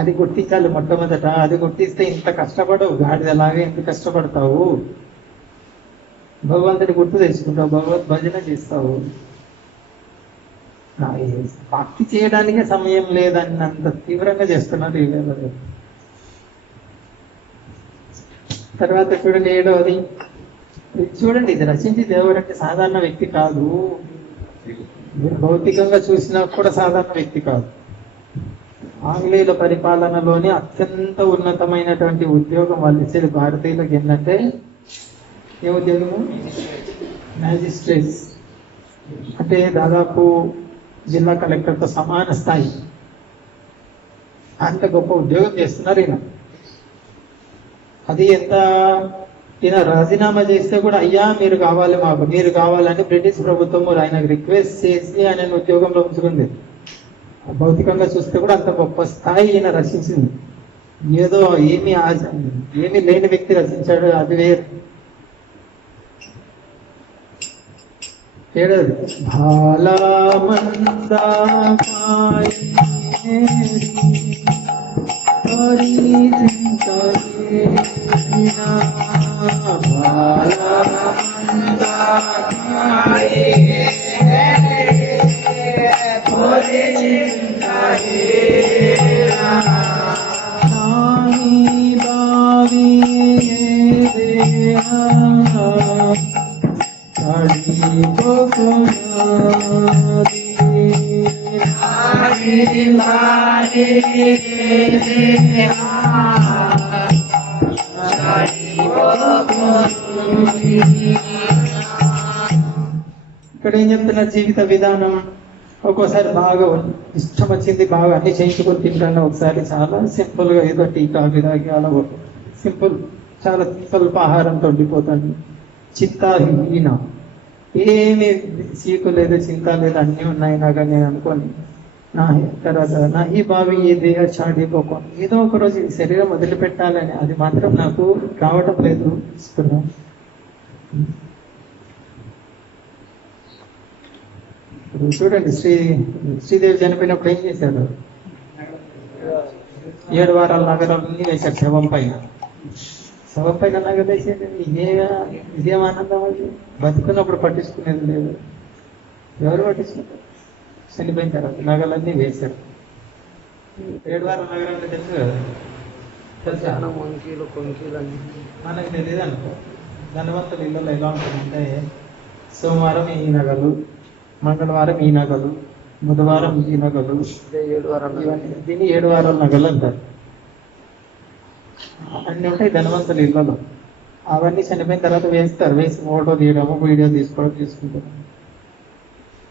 అది గుర్తించాలి మొట్టమొదట. అది గుర్తిస్తే ఇంత కష్టపడవు, గాడిదలాగే ఎంత కష్టపడతావు. భగవంతుడి గుర్తు తెచ్చుకుంటావు, భగవద్ భజన చేస్తావు. భక్తి చేయడానికే సమయం లేదని అంత తీవ్రంగా చేస్తున్నారు ఈ వేళలో. తర్వాత చూడండి 7వది. చూడండి, ఇది రచించి దేవుడు అంటే సాధారణ వ్యక్తి కాదు. మీరు భౌతికంగా చూసినా కూడా సాధారణ వ్యక్తి కాదు. ఆంగ్లేయుల పరిపాలనలోని అత్యంత ఉన్నతమైనటువంటి ఉద్యోగం వాళ్ళు ఇచ్చేది భారతీయులకు ఏంటంటే ఏ ఉద్యోగము? మ్యాజిస్ట్రేట్స్. అంటే దాదాపు జిల్లా కలెక్టర్తో సమాన స్థాయి. అంత గొప్ప ఉద్యోగం చేస్తున్నారు ఈయన. అది ఎంత, ఈయన రాజీనామా చేస్తే కూడా అయ్యా మీరు కావాలి, మాకు మీరు కావాలని బ్రిటిష్ ప్రభుత్వం ఆయనకు రిక్వెస్ట్ చేసి ఆయన ఉద్యోగంలో ఉంచుకుంది. భౌతికంగా చూస్తే కూడా అంత గొప్ప స్థాయి ఈయన రచించింది. ఏదో ఏమీ లేని వ్యక్తి రచించాడు, అది వేరు. 7వది. భాలా మందా ఇక్కడ ఏం చెప్తున్నారు? జీవిత విధానం ఒక్కోసారి బాగా ఇష్టం వచ్చింది, బాగా అన్ని చేయించుకొని తింటాను. ఒకసారి చాలా సింపుల్ గా ఏదో టీ కాఫీ తాగి అలా సింపుల్, చాలా స్వల్ప ఆహారంతో ఉండిపోతాను. చింతాహీన, ఏమి చీకు లేదు, చింత లేదు, అన్నీ ఉన్నాయి నాకు నేను అనుకోని. తర్వాత నాహి భావి ఏ దేహ చాడిపోకోను. ఏదో ఒక రోజు ఈ శరీరం వదిలిపెట్టాలని, అది మాత్రం నాకు రావటం లేదు. ఇస్తున్నాను. చూడండి, శ్రీదేవి చనిపోయినప్పుడు ఏం చేశారు? 7 వారాల నగరాలన్నీ వేశారు శవం పైన. శవం పైన నగలు వేసేది ఇదేం ఆనందం. అది బతుకున్నప్పుడు పట్టించుకునేది లేదు. ఎవరు పట్టించుకుంటారు? చనిపోయిన తర్వాత నగలన్నీ వేశారు. 7 వారాల నగరాలు తెలుసు కదా. తెలుసా? చాలా మంకీలు కొంకీలు అన్ని. మనకు తెలియదు అనుకో. ధనవంతుల ఇళ్ళలో ఎలా ఉంటుందంటే సోమవారం ఈ నగలు, మంగళవారం ఈ నగలు, బుధవారం ఈ నగలు, ఇదే 7 వారాలు. ఇవన్నీ దీన్ని 7 వారాల నగలు అంటారు. అన్ని ఉంటాయి ధనవంతుల ఇళ్ళలో. అవన్నీ చనిపోయిన తర్వాత వేస్తారు, వేసి ఫోటో తీయడము, వీడియో తీసుకోవడం తీసుకుంటారు.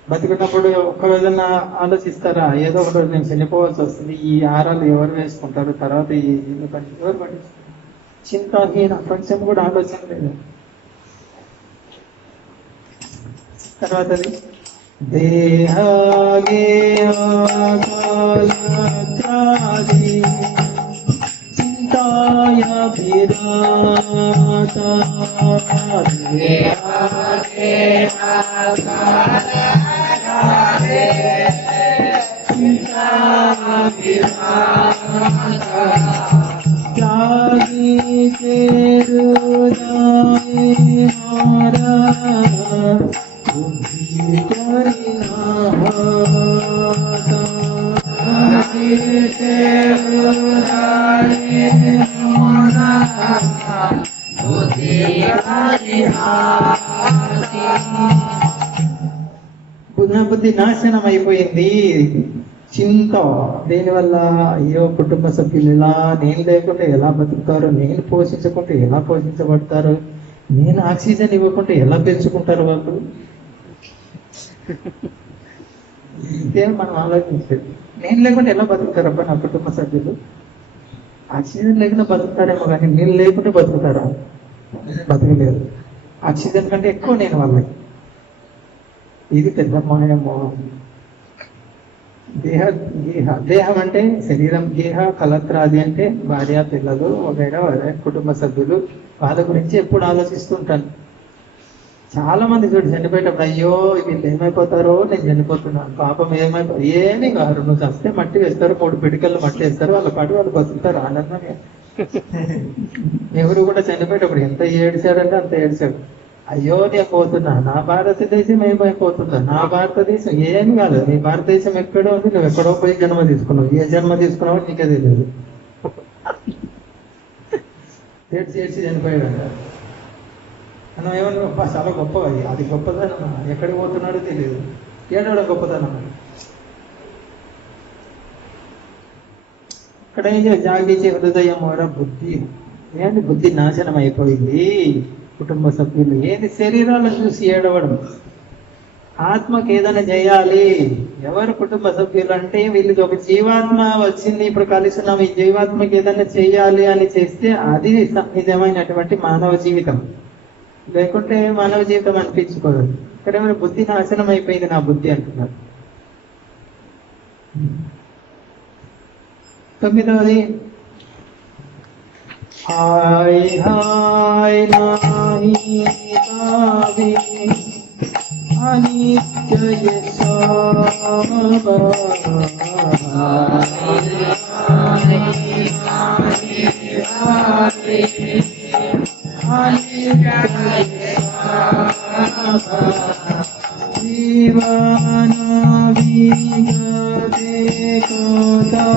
బతికున్నప్పుడు ఒకవేళ ఆలోచిస్తారా, ఏదో ఒక రోజు నేను చనిపోవాల్సి వస్తుంది, ఈ ఆరాలు ఎవరు వేసుకుంటారు, తర్వాత ఈ ఇల్లు ఎవరు పట్టించుకుంటారు? చింతాహీన కొంచెం కూడా ఆలోచన లేదు. తర్వాతది దేహాగేహాకాలాచారి చింతాయ విరాత जागी तेरु जाए मारा बुद्धि करिना होता जागी तेरु जाए मारा बुद्धि करिना బుద్ధి నాశనం అయిపోయింది. చింత దేనివల్ల? అయ్యో కుటుంబ సభ్యులు ఎలా, నేను లేకుంటే ఎలా బతుకుతారు, నేను పోషించకుంటే ఎలా పోషించబడతారు, నేను ఆక్సిజన్ ఇవ్వకుంటే ఎలా పెంచుకుంటారు వాళ్ళు. ఇదే మనం ఆలోచించేది. నేను లేకుంటే ఎలా బతుకుతారబ్బా నా కుటుంబ సభ్యులు? ఆక్సిజన్ లేకుండా బతుకుతారేమో కానీ నేను లేకుంటే బతుకుతారా? బతకలేదు. ఆక్సిజన్ కంటే ఎక్కువ నేను వాళ్ళకి. ఇది పెద్ద మాయమో. దేహం అంటే శరీరం, గేహ కలత్రాది అంటే భార్య, పిల్లలు వగైరా కుటుంబ సభ్యులు, వాళ్ళ గురించి ఎప్పుడు ఆలోచిస్తుంటాను. చాలా మంది చూడు చనిపోయేటప్పుడు, అయ్యో వీళ్ళు ఏమైపోతారో, నేను చనిపోతున్నాను, పాపం ఏమీ కాదు, నువ్వు చస్తే మట్టి వేస్తారు, 3 పిడికల్లో మట్టి వేస్తారు, వాళ్ళ పాటు వాళ్ళు బతుకుతారు ఆనందంగా. ఎవరు కూడా చనిపోయేటప్పుడు ఎంత ఏడ్చాడంటే అంత ఏడ్చాడు. అయ్యో నేను పోతున్నా, నా భారతదేశం ఏమైపోతుందా, నా భారతదేశం ఏం కాదు, నీ భారతదేశం ఎక్కడో ఉంది, నువ్వు ఎక్కడో పోయి జన్మ తీసుకున్నావు, ఏ జన్మ తీసుకున్నావో నీకే తెలియదు. ఏడ్చి చనిపోయాడు. మనం ఏమన్నా చాలా గొప్ప, అది గొప్పదనం, ఎక్కడికి పోతున్నాడో తెలియదు, ఏడవడం గొప్పదనం. ఇక్కడ ఏం జాగించే హృదయం వర బుద్ధి, ఏంటి బుద్ధి నాశనం అయిపోయింది. కుటుంబ సభ్యులు ఏంది శరీరాలను చూసి ఏడవడం, ఆత్మకి ఏదైనా చేయాలి. ఎవరు కుటుంబ సభ్యులు అంటే వీళ్ళకి ఒక జీవాత్మ వచ్చింది, ఇప్పుడు కలిసినాం, ఈ జీవాత్మకి ఏదైనా చేయాలి అని చేస్తే అది నిజమైనటువంటి మానవ జీవితం. లేకుంటే మానవ జీవితం అనిపించుకోదు. ఇక్కడ ఏమైనా బుద్ధి నాశనం అయిపోయింది నా బుద్ధి అంటున్నారు. 9వది हाय हाय नाही भावे अनित्य यशावा जीवाना विगते कोदा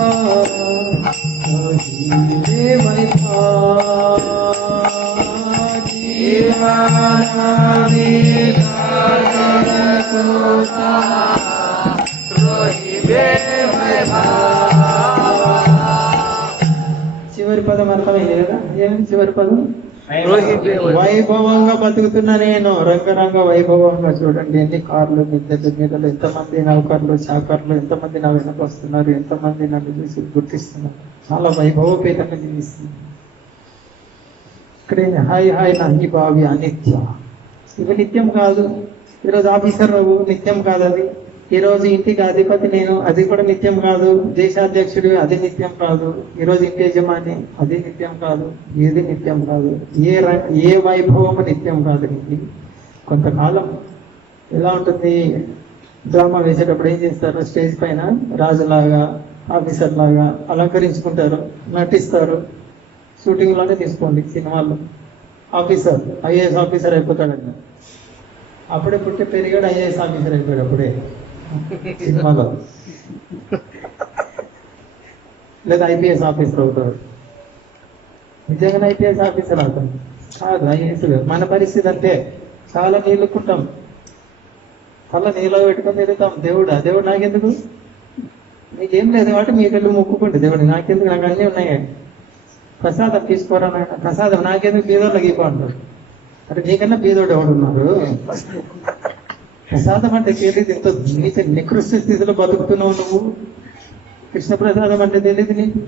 చివరి పదం అర్థమైంది కదా? ఏమిటి చివరి పదం? వైభవంగా బతుకుతున్నా నేను, రంగరంగ వైభవంగా. చూడండి ఎన్ని కార్లు, మిద్దెల మీదలు, ఎంతమంది నౌకర్లు, చాకర్లు, ఎంతమంది నా వెనక వస్తున్నారు, ఎంతమంది నన్ను చూసి గుర్తిస్తున్నారు. చాలా వైభవపేతంగా జీవిస్తుంది. ఇక్కడ హాయ్ హాయ్ నాహి భావి అనిత్య, ఇవి నిత్యం కాదు. ఈరోజు ఆఫీసర్ నువ్వు, నిత్యం కాదు అది. ఈరోజు ఇంటికి అధిపతి నేను, అది కూడా నిత్యం కాదు. దేశాధ్యక్షుడు, అది నిత్యం కాదు. ఈరోజు ఇంటి యజమాని, అది నిత్యం కాదు. ఏది నిత్యం కాదు. ఏ వైభవము నిత్యం కాదు. నీకు కొంతకాలం ఎలా ఉంటుంది? డ్రామా వేసేటప్పుడు ఏం చేస్తారు? స్టేజ్ పైన రాజులాగా, ఆఫీసర్ లాగా అలంకరించుకుంటారు, నటిస్తారు. షూటింగ్ లోనే తీసుకోండి, సినిమాల్లో ఆఫీసర్ ఐఏఎస్ ఆఫీసర్ అయిపోతాడండి. అప్పుడే పుట్టి పెరిగాడు ఐఏఎస్ ఆఫీసర్ అయిపోయాడు అప్పుడే సినిమాలో. లేదా ఐపీఎస్ ఆఫీసర్ అవుతాడు. నిజంగా ఐపీఎస్ ఆఫీసర్ అవుతాం కాదు ఐఏఎస్. మన పరిస్థితి అంతే, చాలా నీళ్ళుకుంటాం, చాలా నీళ్ళు పెట్టుకొని తిరుగుతాం. దేవుడు నాకెందుకు, మీకేం లేదు కాబట్టి మీకు వెళ్ళి మొక్కుకోండి. దేవుడు నాకెందుకు, నాకు అన్నీ ఉన్నాయి, ప్రసాదం తీసుకోరా నాయన, ప్రసాదం నాకెందుకు, బీదోళ్ళకి ఇవ్వ అంటారు. అంటే నీకన్నా బీదోడు ఎవడున్నారు? ప్రసాదం అంటే తెలియదు, ఇంత నీచ నికృష్ట స్థితిలో బతుకుతున్నావు నువ్వు. కృష్ణ ప్రసాదం అంటే తెలియదు నీకు.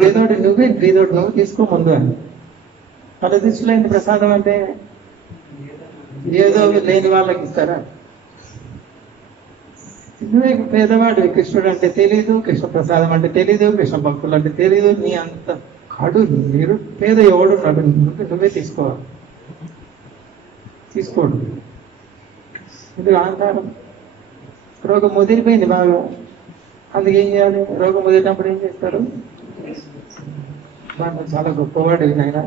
బీదోడు నువ్వే, బీదోడు నువ్వు తీసుకో ముందు అని. వాళ్ళ దృష్టిలో ఏంటి ప్రసాదం అంటే? ఏదో లేని వాళ్ళకి ఇస్తారా? నువ్వే పేదవాడు, కృష్ణుడు అంటే తెలీదు, కృష్ణ ప్రసాదం అంటే తెలీదు, కృష్ణ భక్తులు అంటే తెలీదు. నీ అంత కడు మీరు పేద ఎవడు నువ్వే తీసుకోడు. ఇది అహంకారం. రోగం ముదిరిపోయింది బాగా, అందుకే ఏం చేయాలి? రోగం ముదిరినప్పుడు ఏం చేస్తారు? చాలా గొప్పవాడివి నాయన,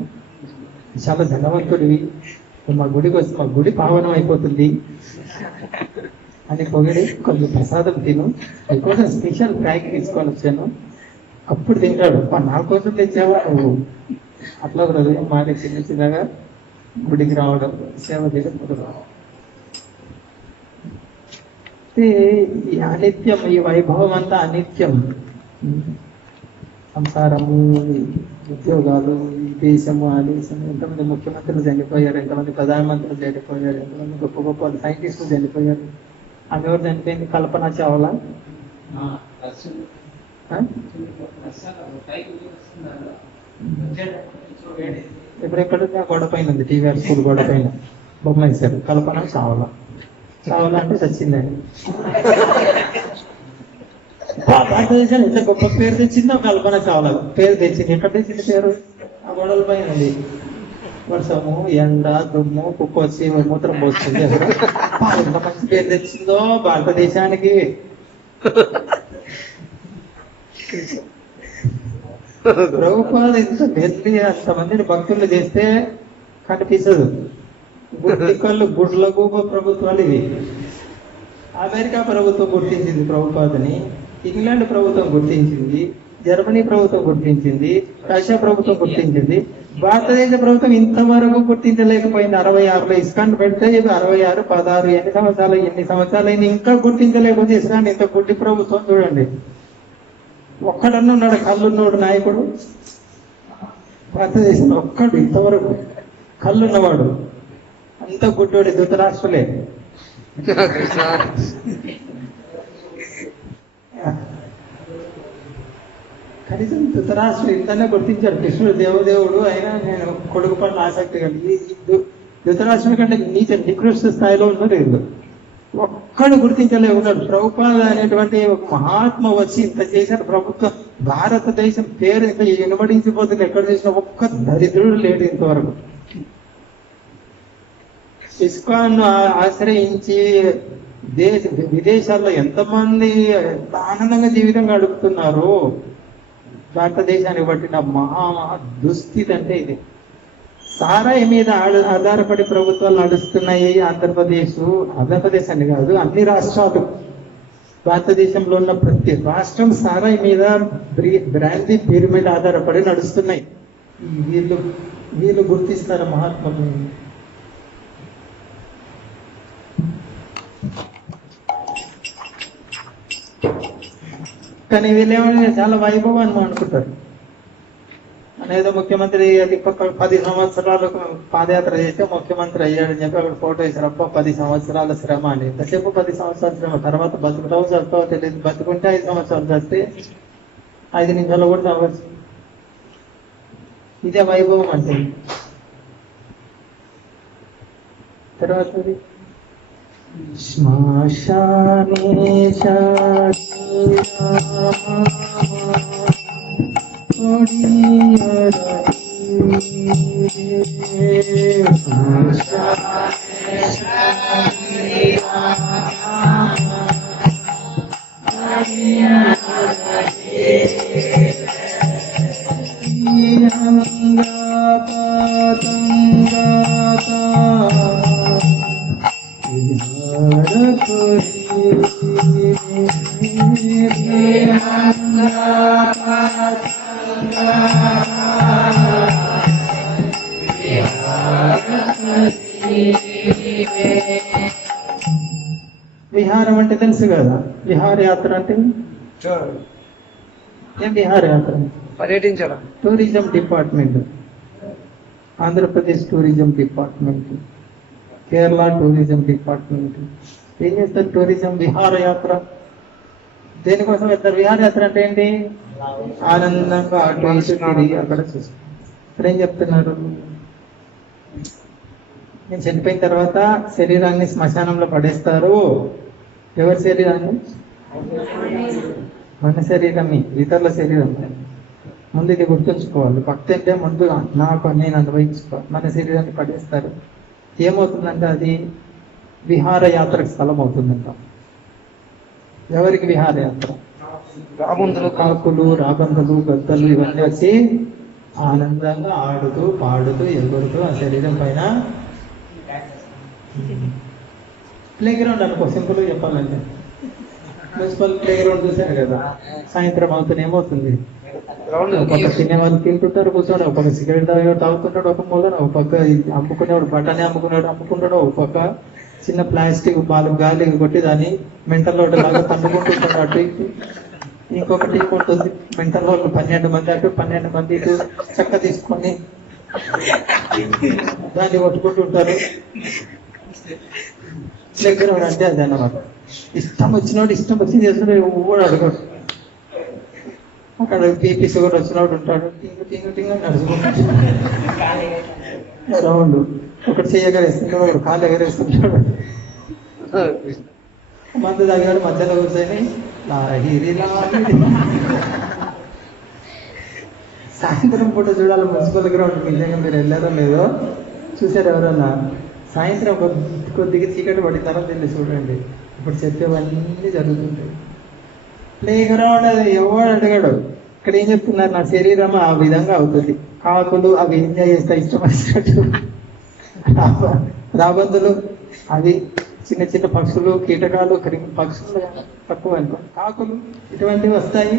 చాలా ధనవంతుడివి, మా గుడికి వస్తే మా గుడి పావనం అయిపోతుంది అని పొగిడి కొంచెం ప్రసాదం తిను, ఇంకోసం స్పెషల్ ప్యాక్ తీసుకొని వచ్చాను, అప్పుడు తింటాడు. నా కోసం తెచ్చావా నువ్వు? అట్లా హృదయం మారి చిన్నగా గుడికి రావడం, సేవ చేయడం కుదరదు. ఈ అనిత్యం, ఈ వైభవం అంతా అనిత్యం. సంసారము, ఉద్యోగాలు, ఈ దేశము, ఆ దేశము, ఎంతమంది ముఖ్యమంత్రులు చనిపోయారు, ఎంతమంది ప్రధానమంత్రులు చనిపోయారు, ఎంతమంది గొప్ప గొప్ప సైంటిస్టులు చనిపోయారు. ఆమె ఎవరు చనిపోయింది? కల్పన చావ్లా. ఇప్పుడు ఎక్కడుంది? ఆ గోడ పైన ఉంది, టీవీఆర్ స్కూల్ గోడ పైన బొమ్మ వేశారు, కల్పన చావ్లా. చావ్లా అంటే చచ్చిందని. భారతదేశాన్ని ఎంత గొప్ప పేరు తెచ్చిందో కల్పన చావ్లా పేరు తెచ్చింది. ఎక్కడ తెచ్చింది పేరు? ఆ గోడల పైన ఉంది. వర్షము, ఎండ, దుమ్ము, కుక్క వచ్చి మూత్రం పోస్తుంది. ఎంత మంచి పేరు తెచ్చిందో భారతదేశానికి. ప్రభుత్వాలు ఇంత వెళ్ళి అంతమందిని భక్తులు చేస్తే కనిపించదు. గుడ్లికళ్ళు గుడ్లకు ప్రభుత్వాలు ఇవి. అమెరికా ప్రభుత్వం గుర్తించింది ప్రభుత్వాన్ని, ఇంగ్లాండ్ ప్రభుత్వం గుర్తించింది, జర్మనీ ప్రభుత్వం గుర్తించింది, రష్యా ప్రభుత్వం గుర్తించింది. భారతదేశ ప్రభుత్వం ఇంతవరకు గుర్తించలేకపోయింది. 66లో ఇస్కాన్ పెడితే ఇది 66, 16 ఎన్ని సంవత్సరాలు అయింది, ఇంకా గుర్తించలేకపోతే ఇస్కాన్ ఇంత గుడ్డి ప్రభుత్వం చూడండి. ఒక్కడన్నా ఉన్నాడు కళ్ళున్నోడు నాయకుడు భారతదేశంలో? ఒక్కడు ఇంతవరకు కళ్ళున్నవాడు. అంత గుడ్డోడి ధృతరాష్ట్రులే. కనీసం ధృతరాష్ట్రులు ఇంతనే గుర్తించారు. కృష్ణుడు దేవదేవుడు అయినా నేను కొడుకు పట్ల ఆసక్తి కలిగి ధృతరాష్ట్రుడి కంటే నీచ నికృష్ట స్థాయిలో ఉన్నారు వీళ్ళు. ఒక్కడు గుర్తించలేకున్నాడు. ప్రభుపాద అనేటువంటి ఒక మహాత్మ వచ్చి ఇంత చేశారు. ప్రభుత్వం భారతదేశం పేరు ఇంత వినబడించిపోతుంది. ఎక్కడ చేసిన ఒక్క దరిద్రుడు లేడు ఇంతవరకు. ఇస్కాన్ ఆశ్రయించి విదేశాల్లో ఎంతమంది ఆనందంగా జీవితం గడుపుతున్నారు. భారతదేశానికి పట్టిన మహా దుస్థితి అంటే ఇది. సారాయి మీద ఆధారపడి ప్రభుత్వాలు నడుస్తున్నాయి. ఆంధ్రప్రదేశ్ అని కాదు, అన్ని రాష్ట్రాలు, భారతదేశంలో ఉన్న ప్రతి రాష్ట్రం సారాయి మీద, బ్రాందీ పేరు మీద ఆధారపడి నడుస్తున్నాయి. వీళ్ళు గుర్తిస్తారు మహాత్ములు. కానీ వీళ్ళేమన్నా చాలా వైభవం అనుకుంటారు. అనేదో ముఖ్యమంత్రి అది 10 సంవత్సరాలు పాదయాత్ర చేస్తే ముఖ్యమంత్రి అయ్యాడని చెప్పి అక్కడ ఫోటో వేసారు. అబ్బా 10 సంవత్సరాల శ్రమ అని. ఎంతసేపు 10 సంవత్సరాల శ్రమ, తర్వాత బతుకుతావు చదువుతావో తెలియదు. బతుకుంటే 5 సంవత్సరాలు చేస్తే 5 నిమిషాలు కూడా చదవచ్చు. ఇదే వైభవం అంటే. తర్వాత శ్మశానే తెలుసు కదా విహారయాత్ర అంటే ఏం విహారయాత్ర? పర్యటించడం. Tourism department, Andhra Pradesh tourism department, Kerala tourism department ఏం చేస్తారు? టూరిజం విహారయాత్ర. దేనికోసం వెళ్తారు? విహారయాత్ర అంటే ఏంటి? ఆనందంగా అటు ఇటు తిరిగి అక్కడ చూస్తారు. ఇప్పుడు ఏం చెప్తున్నారు? నేను చనిపోయిన తర్వాత శరీరాన్ని శ్మశానంలో పడేస్తారు. ఎవరి శరీరాన్ని? మన శరీరమే, ఇతరుల శరీరం. ముందు ఇది గుర్తుంచుకోవాలి. భక్తి అంటే ముందు నాకు నేను అనుభవించుకోవాలి. మన శరీరాన్ని పడేస్తారు. ఏమవుతుందంటే అది విహారయాత్రకు స్థలం అవుతుందంట. ఎవరికి విహారయాత్ర? రాబందులు, కాకులు, రాబందులు, గద్దలు ఇవన్నీ వచ్చి ఆనందంగా ఆడుతూ పాడుతూ ఎగురుతూ ఆ శరీరం పైన. ప్లే గ్రౌండ్ అనుకో, సింపుల్ గా చెప్పాలంటే మున్సిపల్ ప్లే గ్రౌండ్ చూశారు కదా, సాయంత్రం అవుతుంది ఏమవుతుంది? ఒక తినేవాళ్ళు తింటుంటారు, కూర్చోడు, ఒక పక్క సిగరెట్ తాగుతుంటాడు, ఒక మూలన ఒక పక్క అమ్ముకునేవాడు బట్టనే అమ్ముకుంటాడు, ఒక పక్క చిన్న ప్లాస్టిక్ బాలు గాలి కొట్టి దాన్ని మెంటల్ లోటు లాగా తన్నుకుంటుంటాడు అటు ఇటు. ఇంకొకటి కొడుతుంది మెంటల్ వాళ్ళు 12 మంది అటు 12 మంది ఇటు చెక్క తీసుకొని దాన్ని కొట్టుకుంటుంటారు. దగ్గర అంటే అది అన్నమాట. ఇష్టం వచ్చినోడు ఇష్టం వచ్చింది చేస్తున్నాడు, కూడా అడగడు. అక్కడ బీపీ షుగర్ వచ్చినోడు ఉంటాడు, టింగు టింగు టింగు నడుచుకుంటాడు రౌండ్. ఒకటి చెయ్యగరేస్తుంటాడు, ఒకటి కాలు ఎగరేస్తుంటాడు. మందు తాగాడు, మధ్యలో కూర్చొని లాహిరి లాహిరి. సాయంత్రం పూట చూడాలి మున్సిపల్ గ్రౌండ్. నిజంగా మీరు వెళ్ళారో లేదో, చూసారు ఎవరన్నా? సాయంత్రం కొద్దిగా చీకటి పడిన తర్వాత వెళ్ళి చూడండి. ఇప్పుడు చెప్పేవన్నీ జరుగుతుంటాయి. ప్లే గ్రౌండ్ అది ఎవడు అడగడు. ఇక్కడ ఏం చెప్తున్నారు? నా శరీరం ఆ విధంగా అవుతుంది. కాకులు అవి ఎంజాయ్ చేస్తా ఇష్టం వచ్చినట్టు. రాబందులు అవి చిన్న చిన్న పక్షులు, కీటకాలు, పక్షులు తక్కువ అనుకో, కాకులు ఇటువంటివి వస్తాయి.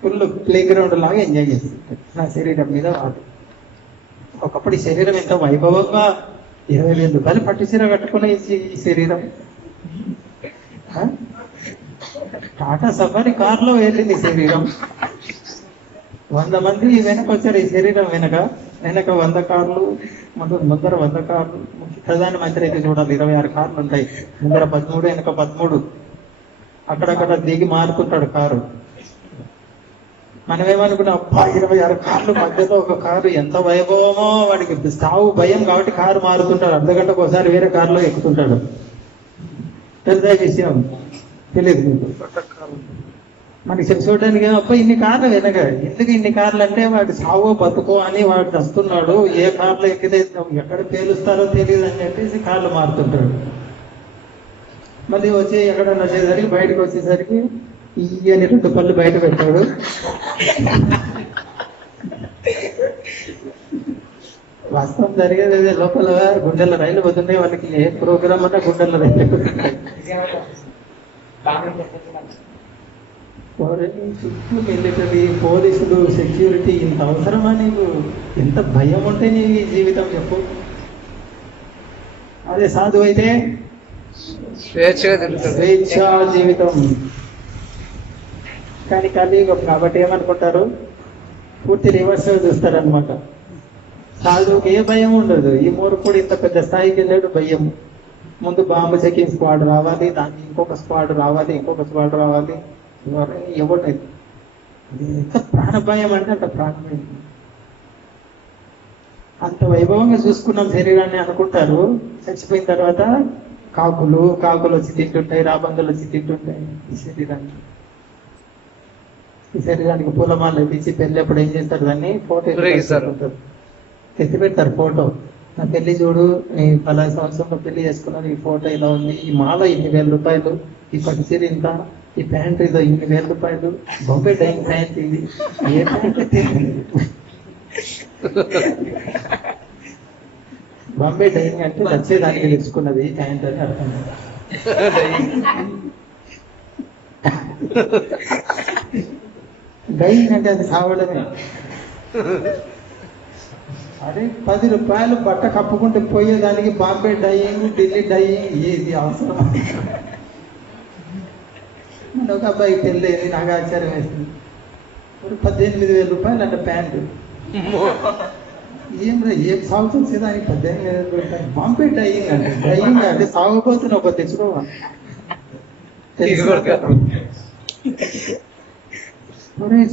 ఫుల్ ప్లే గ్రౌండ్ లాగా ఎంజాయ్ చేస్తుంది నా శరీరం మీద రాదు. ఒకప్పుడు ఈ శరీరం ఎంత వైభవంగా 20,000 రూపాయలు పట్టు చీర కట్టుకున్న ఈ శరీరం టాటా సఫారీ కార్లో వెళ్ళింది శరీరం. 100 మంది వెనక వచ్చారు ఈ శరీరం వెనక 100 కార్లు, ముందర 100 కార్లు. ప్రధానమంత్రి అయితే చూడాలి 26 కార్లు ఉంటాయి. ముందర 13, వెనక 13. అక్కడక్కడ దిగి మారుతుంటాడు కారు. మనమేమనుకున్నాం, అబ్బా 26 కార్లు మధ్యలో ఒక కారు, ఎంత వైభవమో. వాడికి సావు భయం కాబట్టి కారు మారుతుంటాడు. అర్ధగంటకు ఒకసారి వేరే కారులో ఎక్కుతుంటాడు. పెద్ద విషయం తెలియదు మీకు. మనకి చూడడానికి అబ్బా ఇన్ని కార్లు వెనక, ఎందుకు ఇన్ని కార్లు అంటే వాడు సావో బతుకో అని వాడు వస్తున్నాడు. ఏ కార్లో ఎక్కితే ఎక్కడ పేలుస్తారో తెలియదు అని చెప్పేసి కార్లు మారుతుంటాడు. మళ్ళీ వచ్చి ఎక్కడన్నా వచ్చేసరికి బయటకు వచ్చేసరికి ఈయన 2 పళ్ళు బయట పెట్టాడు. వాస్తవం జరిగేది అదే. లోపల గుండెల రైలు పోతుంటే వాళ్ళకి ఏ ప్రోగ్రామ్ అన్నా గుండెల రైలు చుట్టూ మిలిటరీ, పోలీసులు, సెక్యూరిటీ, ఇంత అవసరమా నీకు? ఎంత భయం ఉంటే నీ జీవితం చెప్పు. అదే సాధువు అయితే స్వేచ్ఛా జీవితం. కానీ కలియుగం కాబట్టి ఏమనుకుంటారు? పూర్తి రివర్స్ చూస్తారనమాట. సాధువుకి ఏ భయం ఉండదు. ఈ మూర్ఖుడు ఇంత పెద్ద స్థాయికి వెళ్ళాడు, భయం. ముందు బాంబు చెకింగ్ స్క్వాడ్ రావాలి, దానికి ఇంకొక స్క్వాడ్ రావాలి, ఇంకొక స్క్వాడ్ రావాలి. ఎవడైతే ఎంత ప్రాణభయం అంటే అంత ప్రాణభయం. అంత వైభవంగా చూసుకున్నాం శరీరాన్ని అనుకుంటారు. చచ్చిపోయిన తర్వాత కాకులు వచ్చి తింటుంటాయి, రాబందులు వచ్చి తింటుంటాయి ఈ శరీరానికి పూలమాల ఇచ్చి పెళ్ళప్పుడు ఏం చేస్తారు? దాన్ని ఫోటో ఎత్తి పెడతారు. ఫోటో, నా పెళ్లి చూడు, నీ 10 సంవత్సరంలో పెళ్లి చేసుకున్నది, ఈ ఫోటో ఇలా ఉంది, ఈ మాల 1,000 రూపాయలు, ఈ పట్టు చీర ఇంత, ఈ ప్యాంట్ ఇదో 1,000 రూపాయలు, బొంబే డైయింగ్ ప్యాంట్ ఇది, ఏ ప్యాంట్? బాంబే డైయింగ్ అంటే వచ్చేదానికి తెచ్చుకున్నది ప్యాంట్ అని అర్థం. డైయింగ్ అంటే అది సావడమే. అరే 10 రూపాయలు బట్ట కప్పుకుంటే పోయేదానికి బాంబే డైయింగ్, ఢిల్లీ డైయింగ్ ఏది అవసరం? ఒక అబ్బాయి పెళ్ళేది, నాకు ఆశ్చర్యం వేసింది. ఇప్పుడు 18,000 రూపాయలు అంటే ప్యాంటు. ఏం సాగుతూ వచ్చేదానికి 18,000 రూపాయలు? బాంబే డైయింగ్ అంటే డైయింగ్ అంటే సాగుపోతున్న ఒక తెచ్చుకోవాలి.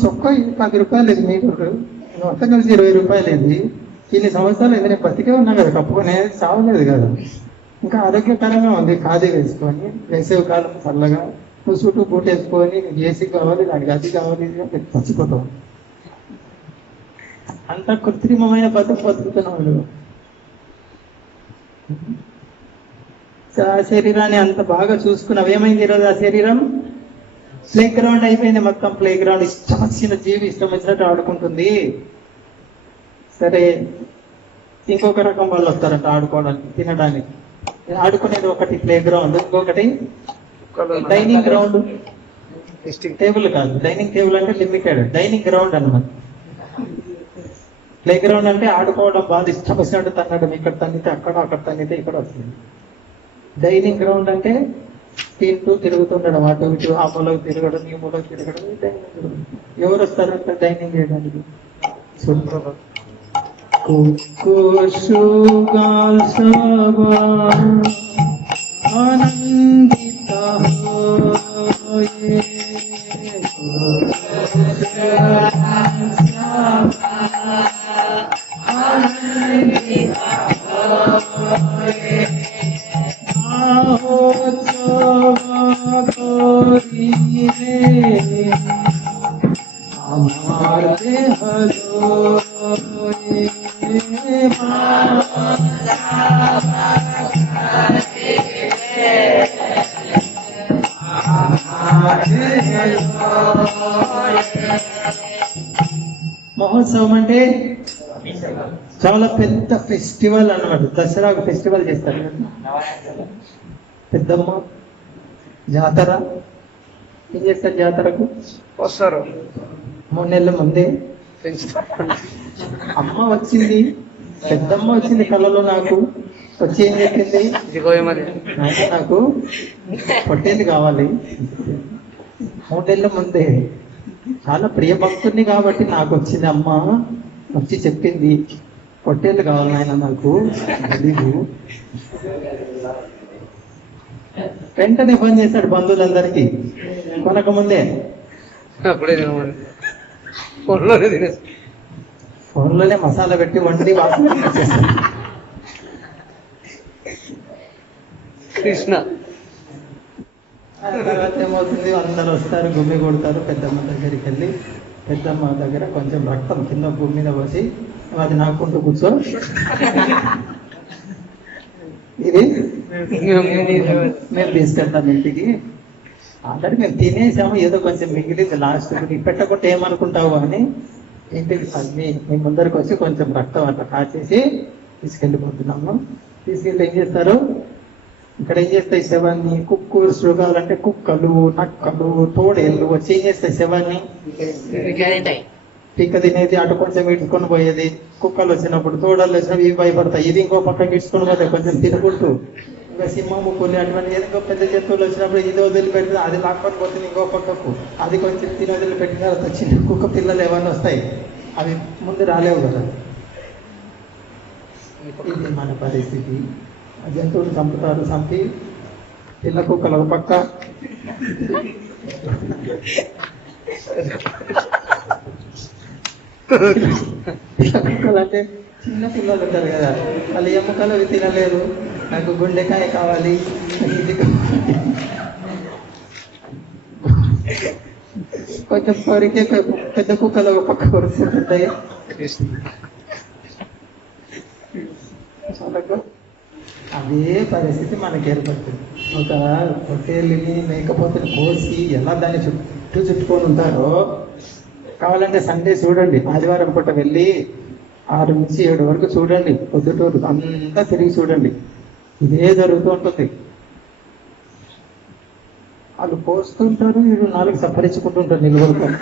చొక్కా 10 రూపాయలు ఇది మీకు, మొత్తం కలిసి 20 రూపాయలు ఇది. ఇన్ని సంవత్సరాలు ఇది నేను బతికే ఉన్నా కదా, కప్పుకొని చావలేదు కదా. ఇంకా ఆరోగ్యకరంగా ఉంది. ఖాదీ వేసుకొని వేసవి కాలం చల్లగా నువ్వు చుట్టూ బూట్ వేసుకొని ఏసీ కావాలి, దానికి అది కావాలి, చచ్చిపోతావు. అంత కృత్రిమమైన బతుకుతున్నాడు. ఆ శరీరాన్ని అంత బాగా చూసుకున్నావు, ఏమైంది ఈరోజు ఆ శరీరం? ప్లే గ్రౌండ్ అయిపోయింది మొత్తం. ప్లే గ్రౌండ్ ఇష్టం వచ్చిన జీవి ఇష్టం వచ్చినట్టు ఆడుకుంటుంది. సరే, ఇంకొక రకం వాళ్ళు వస్తారంట ఆడుకోవడానికి, తినడానికి. ఆడుకునేది ఒకటి ప్లే గ్రౌండ్, ఇంకొకటి డైనింగ్ గ్రౌండ్. టేబుల్ కాదు, డైనింగ్ టేబుల్ అంటే లిమిటెడ్, డైనింగ్ గ్రౌండ్ అన్నమాట. ప్లే గ్రౌండ్ అంటే ఆడుకోవడం, బాగా ఇష్టం వచ్చినట్టు తన్నడం, ఇక్కడ తన్నితే అక్కడ, అక్కడ తన్నితే ఇక్కడ వస్తుంది. డైనింగ్ గ్రౌండ్ అంటే తింటూ తిరుగుతుండడం, అటు ఇటు, ఆ మూలకు తిరగడం, ఈ మూలకు తిరగడం. Dining ground. ఎవరు వస్తారంటే డైనింగ్ చేయడానికి? ఆనందిత మహోత్సవం అంటే చాలా పెద్ద ఫెస్టివల్ అన్నమాట. దసరా ఫెస్టివల్ చేస్తారు, పెద్దమ్మ జాతర. ఏం చేస్తారు జాతరకు? వస్తారు 3 నెలల ముందే. అమ్మ వచ్చింది, పెద్దమ్మ వచ్చింది కళ్ళలో నాకు. వచ్చి ఏం చెప్పింది? నాకు పొట్టేది కావాలి. 3 నెలల ముందే. చాలా ప్రియ భక్తుడిని కాబట్టి నాకు వచ్చింది. అమ్మ వచ్చి చెప్పింది, పొట్టేళ్ళు కావాలి నాయన నాకు, తెలీదు. వెంటనే ఫోన్ చేశాడు బంధువులందరికీ, కొనక ముందే. ఫోన్లోనే మసాలా పెట్టి వండి వాసన చేస్తాడు కృష్ణ. తర్వాత ఏమవుతుంది? అందరు వస్తారు, గుమ్మి కొడతారు. పెద్దమ్మ దగ్గరికి వెళ్ళి, పెద్దమ్మ దగ్గర కొంచెం రక్తం కింద భూమి మీద పోసి, అది నాకుంటూ కూర్చో, ఇది మేము తీసుకెళ్తాం ఇంటికి. ఆల్రెడీ మేము తినేసాము, ఏదో కొంచెం మిగిలింది లాస్ట్, నీకు పెట్టకుండా ఏమనుకుంటావు అని ఇంటికి మీ ముందరికి వచ్చి కొంచెం రక్తం అట్లా కాచేసి తీసుకెళ్ళిపోతున్నాము. తీసుకెళ్ళి ఏం చేస్తారు? ఇక్కడ ఏం చేస్తాయి? శవాన్ని, కుక్కు శృగాలంటే కుక్కలు, నక్కలు, తోడేళ్ళు వచ్చి ఏం చేస్తాయి? శవాన్ని పీక తినేది, అటు కొంచెం ఇడ్చుకొని పోయేది. కుక్కలు వచ్చినప్పుడు, తోడలు వచ్చినప్పుడు ఇవి భయపడతాయి, ఇది ఇంకో పక్కకి ఇడ్చుకొని పోతాయి కొంచెం తినుకుంటూ. ఇంకా సింహము, పులి అటువంటి ఏదో పెద్ద జంతువులు వచ్చినప్పుడు ఇది వదిలిపెడితే అది లాక్కొని పోతుంది ఇంకో పక్కకు. అది కొంచెం తిని వదిలిపెట్టిన తర్వాత చిన్న కుక్క పిల్లలు ఏమన్నా వస్తాయి, అవి ముందు రాలేవు కదా. ఇది మన పరిస్థితి. జంతువులు చంపుతారు, చంపి పిల్ల కుక్కలు ఒక పక్క, కుక్కలు అంటే చిన్న పిల్లలు ఉంటారు కదా, వాళ్ళు ఎముకలు అవి తినలేరు. నాకు గుండెకాయ కావాలి, ఇది కొంచెం కొరికే పెద్ద కుక్కలు ఒక పక్క కొరుకుంటుంటాయి. అదే పరిస్థితి మనకి ఏర్పడుతుంది. ఒక పొట్టేళ్ళని, మేకపోతే కోసి ఎలా దాన్ని చుట్టుకొని ఉంటారో. కావాలంటే సండే చూడండి, ఆదివారం పూట వెళ్ళి 6 నుంచి 7 వరకు చూడండి, పొద్దుటూరు అంతా తిరిగి చూడండి, ఇదే జరుగుతూ ఉంటుంది. వాళ్ళు కోస్తుంటారు, వీడు 4 సప్పరించుకుంటుంటారు నిలబడుకొని.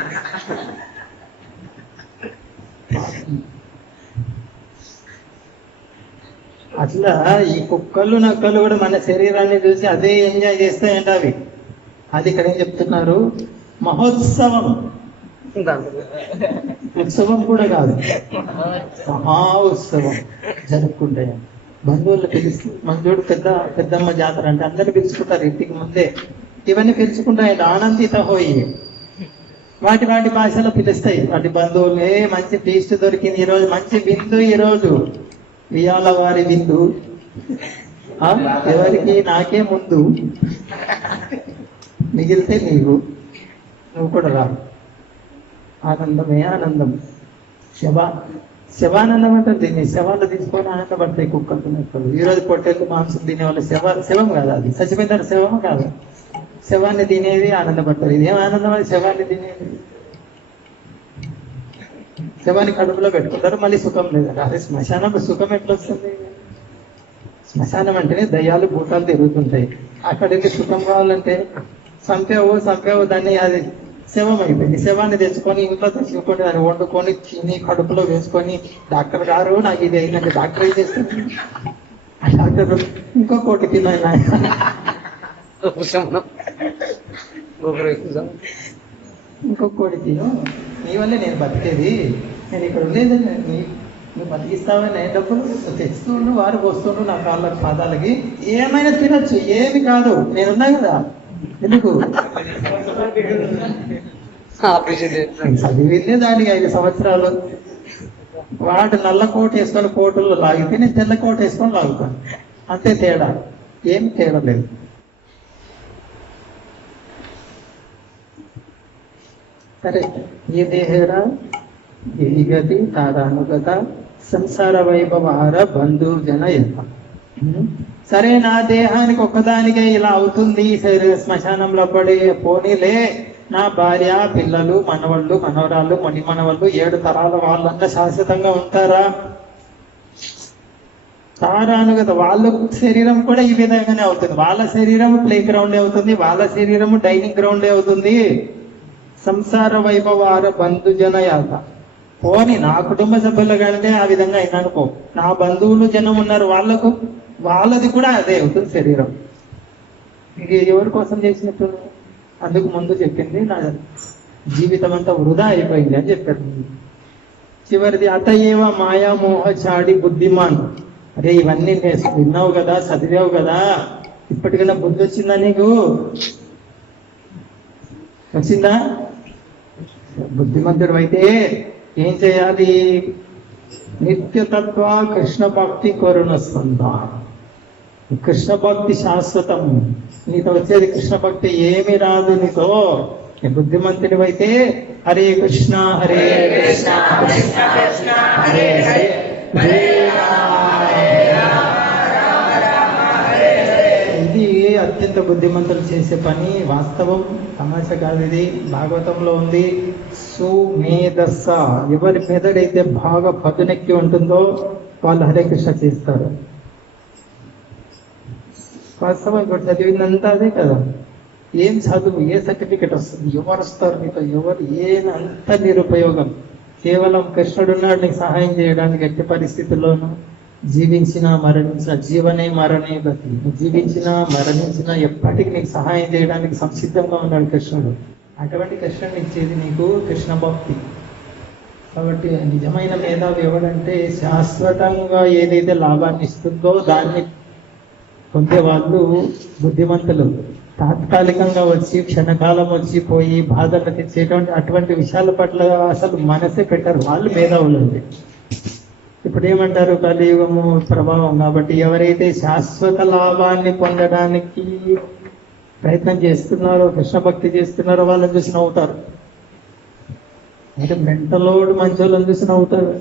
అట్లా ఈ కుక్కలు నక్కలు కూడా మన శరీరాన్ని చూసి అదే ఎంజాయ్ చేస్తాయంట అవి. అది ఇక్కడ ఏం చెప్తున్నారు, మహోత్సవం. ఉత్సవం కూడా కాదు, మహా ఉత్సవం జరుపుకుంటాయి. బంధువులు పిలుస్తూ, మన చూడు పెద్దమ్మ జాతర అంటే అందరిని పిలుచుకుంటారు ఇంటికి ముందే. ఇవన్నీ పిలుచుకుంటాయి, ఆనందిత హోయి. వాటి భాషలో పిలుస్తాయి వాటి బంధువులు. మంచి టేస్ట్ దొరికింది ఈరోజు, మంచి విందు ఈరోజు, ఇయాల వారి విందు. ఎవరికి? నాకే ముందు, మిగిలితే నీవు, నువ్వు కూడా రా. ఆనందమే ఆనందం. శవానందం అంటారు దీన్ని. శవాలు తీసుకొని ఆనందపడతాయి కుక్కలు నక్కలు. ఈరోజు పొట్టేళ్ళు మాంసం తినేవాళ్ళు శవం కాదు, అది చచ్చిపోయిన శవం కాదు. శవాన్ని తినేది ఆనందపడతారు. ఇదేం ఆనందం అది, శవాన్ని తినేది. శవాన్ని కడుపులో పెట్టుకుంటారు, మళ్ళీ సుఖం లేదు. అదే శ్మశానంలో సుఖం ఎట్లా వస్తుంది? శ్మశానం అంటేనే దయ్యాలు భూతాలు తిరుగుతుంటాయి. అక్కడికి సుఖం కావాలంటే సంపేవు దాన్ని, అది శవం అయిపోయింది. శవాన్ని తెచ్చుకొని ఇంట్లో తెచ్చుకొని దాన్ని వండుకొని తిని కడుపులో వేసుకొని, డాక్టర్ గారు నాకు ఇది అయిందంటే డాక్టర్ ఏం చేస్తుంది? ఆ డాక్టర్ ఇంకో కోటి తిన్నాయి, ఇంకొక కోటి తిను, నీ వల్లే నేను బతికేది, నేను ఇక్కడ ఉండేది, నువ్వు బతికిస్తావని డబ్బులు తెచ్చుతుండు, వారు వస్తుండు నా కాళ్ళ పాదాలకి. ఏమైనా తినచ్చు, ఏమి కాదు, నేనున్నా కదా. ఎందుకు చదివిందే దానికి 5 సంవత్సరాలు. వాడు నల్ల కోట్ వేసుకొని కోటుల్లో లాగితే నేను తెల్ల కోట్ వేసుకొని లాగుతాను, అంతే తేడా, ఏమి తేడా లేదు. సరే, ఈ దేహరా ఈ గతి తారానుగత సంసార వైభవార బంధు జన యథ. సరే, నా దేహానికి ఒక్కదానికే ఇలా అవుతుంది, శ్మశానంలో పడి పోనీలే, నా భార్య పిల్లలు మనవళ్ళు మనవరాళ్ళు మణి మనవళ్ళు 7 తరాల వాళ్ళంతా శాశ్వతంగా ఉంటారా? తారానుగత వాళ్ళ శరీరం కూడా ఈ విధంగానే అవుతుంది. వాళ్ళ శరీరం ప్లే గ్రౌండ్ అవుతుంది, వాళ్ళ శరీరం డైనింగ్ గ్రౌండ్ అవుతుంది. సంసార వైభవార బంధుజన యాత. పోని నా కుటుంబ సభ్యులు కంటే ఆ విధంగా అయినా అనుకో, నా బంధువులు జనం ఉన్నారు, వాళ్ళది కూడా అదే అవుతుంది శరీరం. ఇది ఎవరి కోసం చేసినట్టు? అందుకు ముందు చెప్పింది, నా జీవితం అంతా వృధా అయిపోయింది అని చెప్పారు. చివరిది అతయేవ మాయామోహ చాడి బుద్ధిమాన్. అరే, ఇవన్నీ విన్నావు కదా, చదివావు కదా, ఇప్పటికైనా బుద్ధి వచ్చిందా నీకు? వచ్చిందా? బుద్ధిమంతుడు అయితే ఏం చేయాలి? నిత్యతత్వ కృష్ణ భక్తి కరుణ స్పంద. కృష్ణ భక్తి శాశ్వతం, నీతో వచ్చేది కృష్ణ భక్తి, ఏమి రాదు నీతో. బుద్ధిమంతుడు అయితే హరే కృష్ణ హరే కృష్ణ కృష్ణ కృష్ణ హరే హరే హరే ఇది అత్యంత బుద్ధిమంతులు చేసే పని. వాస్తవం, తమాషా కాదు ఇది, భాగవతంలో ఉంది. సుమేధస్స, ఎవరి మెదడైతే బాగా పదునెక్కి ఉంటుందో వాళ్ళు హరే కృష్ణ చేస్తారు. వాస్తవం ఇప్పుడు చదివిందంతా అదే కదా. ఏం చదువు, ఏ సర్టిఫికెట్ వస్తుంది, ఎవరు వస్తారు నీతో, ఎవరు, అంత నిరుపయోగం. కేవలం కృష్ణుడు ఉన్నాడు నీకు సహాయం చేయడానికి. ఎట్టి పరిస్థితుల్లోనూ జీవించినా మరణించిన జీవనే మరణే గతి. జీవించినా మరణించినా ఎప్పటికీ నీకు సహాయం చేయడానికి సంసిద్ధంగా ఉన్నాడు కృష్ణుడు. అటువంటి కృష్ణుని ఇచ్చేది నీకు కృష్ణ భక్తి. కాబట్టి నిజమైన మేధావి ఎవడంటే శాశ్వతంగా ఏదైతే లాభాన్ని ఇస్తుందో దాన్ని పొందే వాళ్ళు బుద్ధిమంతులు. తాత్కాలికంగా వచ్చి క్షణకాలం వచ్చి పోయి బాధలు తెచ్చేటువంటి అటువంటి విషయాల పట్ల అసలు మనసే పెట్టారు వాళ్ళు, మేధావులు. ఇప్పుడు ఏమంటారు, కలియుగము ప్రభావం కాబట్టి ఎవరైతే శాశ్వత లాభాన్ని పొందడానికి ప్రయత్నం చేస్తున్నారో, కృష్ణ భక్తి చేస్తున్నారో వాళ్ళని చూసి నవ్వుతారు. అంటే మెంటలోడు మంచోళ్ళని చూసి నవ్వుతారు.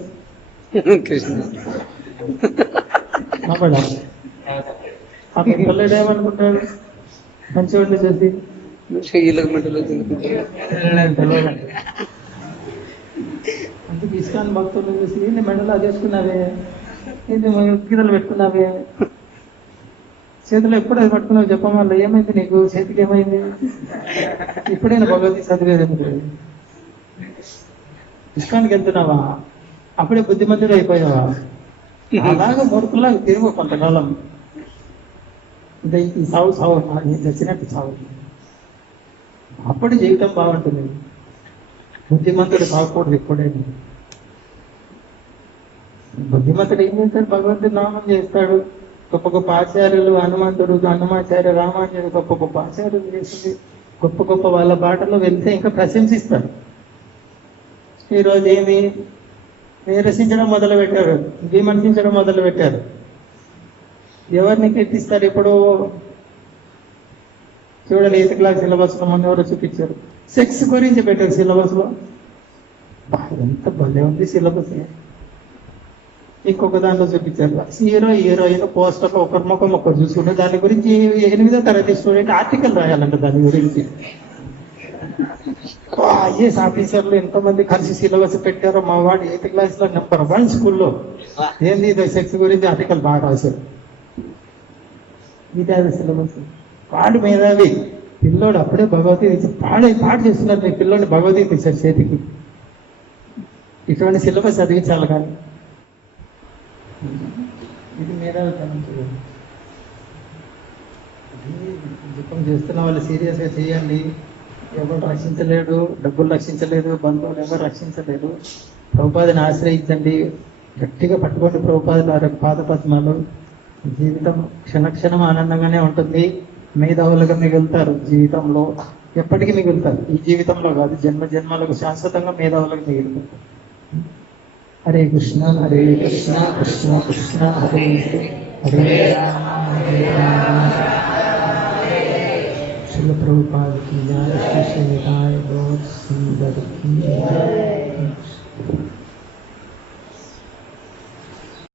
ఆ మెంటలోడు ఏమనుకుంటాడు మంచోడిని చూసి? అందుకు ఇస్కాన్ భక్తులను చూసి ఏంటి మెండలు అది వేసుకున్నావే, ఏంటి గీతలు పెట్టుకున్నావే, చేతిలో ఎప్పుడు అది పట్టుకున్నావు చెప్పమల్ల, ఏమైంది నీకు చేతికి, ఏమైంది? ఇప్పుడైనా భగవద్గీత చదివేది. ఇస్కాన్కి వెళ్తున్నావా? అప్పుడే బుద్ధిమంతుడు అయిపోయావా? అలాగే మూర్ఖులాగా తిరుగు కొంతకాలం. అంటే ఈ సాగు సాగు నేను చచ్చినట్టు సాగు. అప్పుడు జీవితం బాగుంటుంది. బుద్ధిమంతుడు కాకూడదు ఎప్పుడైనా. బుద్ధిమంతుడు ఏం చేస్తాడు? భగవంతుడి నామం చేస్తాడు. గొప్ప గొప్ప ఆచార్యులు, హనుమంతుడు, హనుమాచార్య, రామాచార్య గొప్ప గొప్ప ఆచార్యులు చేసింది. గొప్ప గొప్ప వాళ్ళ బాటలో వెళ్తే ఇంకా ప్రశంసిస్తారు. ఈరోజు ఏమి నిరసించడం మొదలు పెట్టారు, విమర్శించడం మొదలు పెట్టారు. ఎవరిని కీర్తిస్తారు? ఇప్పుడు చూడండి, 8th క్లాస్ సిలబస్ లో మొన్న ఎవరో చూపించారు, సెక్స్ గురించి పెట్టారు సిలబస్ లో. ఎంత భలే ఉంది సిలబస్. ఇంకొక దాంట్లో చూపించారు, హీరో హీరోయిన్ పోస్టర్ ఒకరి ముఖం ఒకరు చూసుకుంటే దాని గురించి 8వ తరగతి స్టూడెంట్ ఆర్టికల్ రాయాలంట దాని గురించి. ఐఏఎస్ ఆఫీసర్లు ఎంతమంది కలిసి సిలబస్ పెట్టారో. మా వాడు 8th క్లాస్ లో నెంబర్ 1 స్కూల్లో ఏంది ఇది సెక్స్ గురించి ఆర్టికల్ బాగా రాశారు. ఇది అది సిలబస్. వాడు మేధావి, పిల్లోడు అప్పుడే భగవద్గీత పాడు చేస్తున్నారు. మీ పిల్లోడిని భగవద్గీత ఇచ్చారు చేతికి. ఇటువంటి సిలబస్ చదివించాలి. కానీ ఇది మేధావితనం. చూడండి, జపం చేస్తున్న వాళ్ళు సీరియస్ గా చేయండి. ఎవరు రక్షించలేడు, డబ్బులు రక్షించలేదు, బంధువులు ఎవరు రక్షించలేదు. ప్రభుపాదని ఆశ్రయించండి, గట్టిగా పట్టుకోండి ప్రభుపాద పాదపద్మాలు. జీవితం క్షణక్షణం ఆనందంగానే ఉంటుంది. మేధావులుగా మిగులుతారు జీవితంలో, ఎప్పటికీ మిగులుతారు. ఈ జీవితంలో కాదు, జన్మ జన్మలకు శాశ్వతంగా మేధావులకు మిగులుతారు. హరే కృష్ణ హరే కృష్ణ కృష్ణ కృష్ణ హరే హరే రామ హరే రామ. श्रील प्रभुपाद की जय, श्री निताय गौर सुंदर की जय।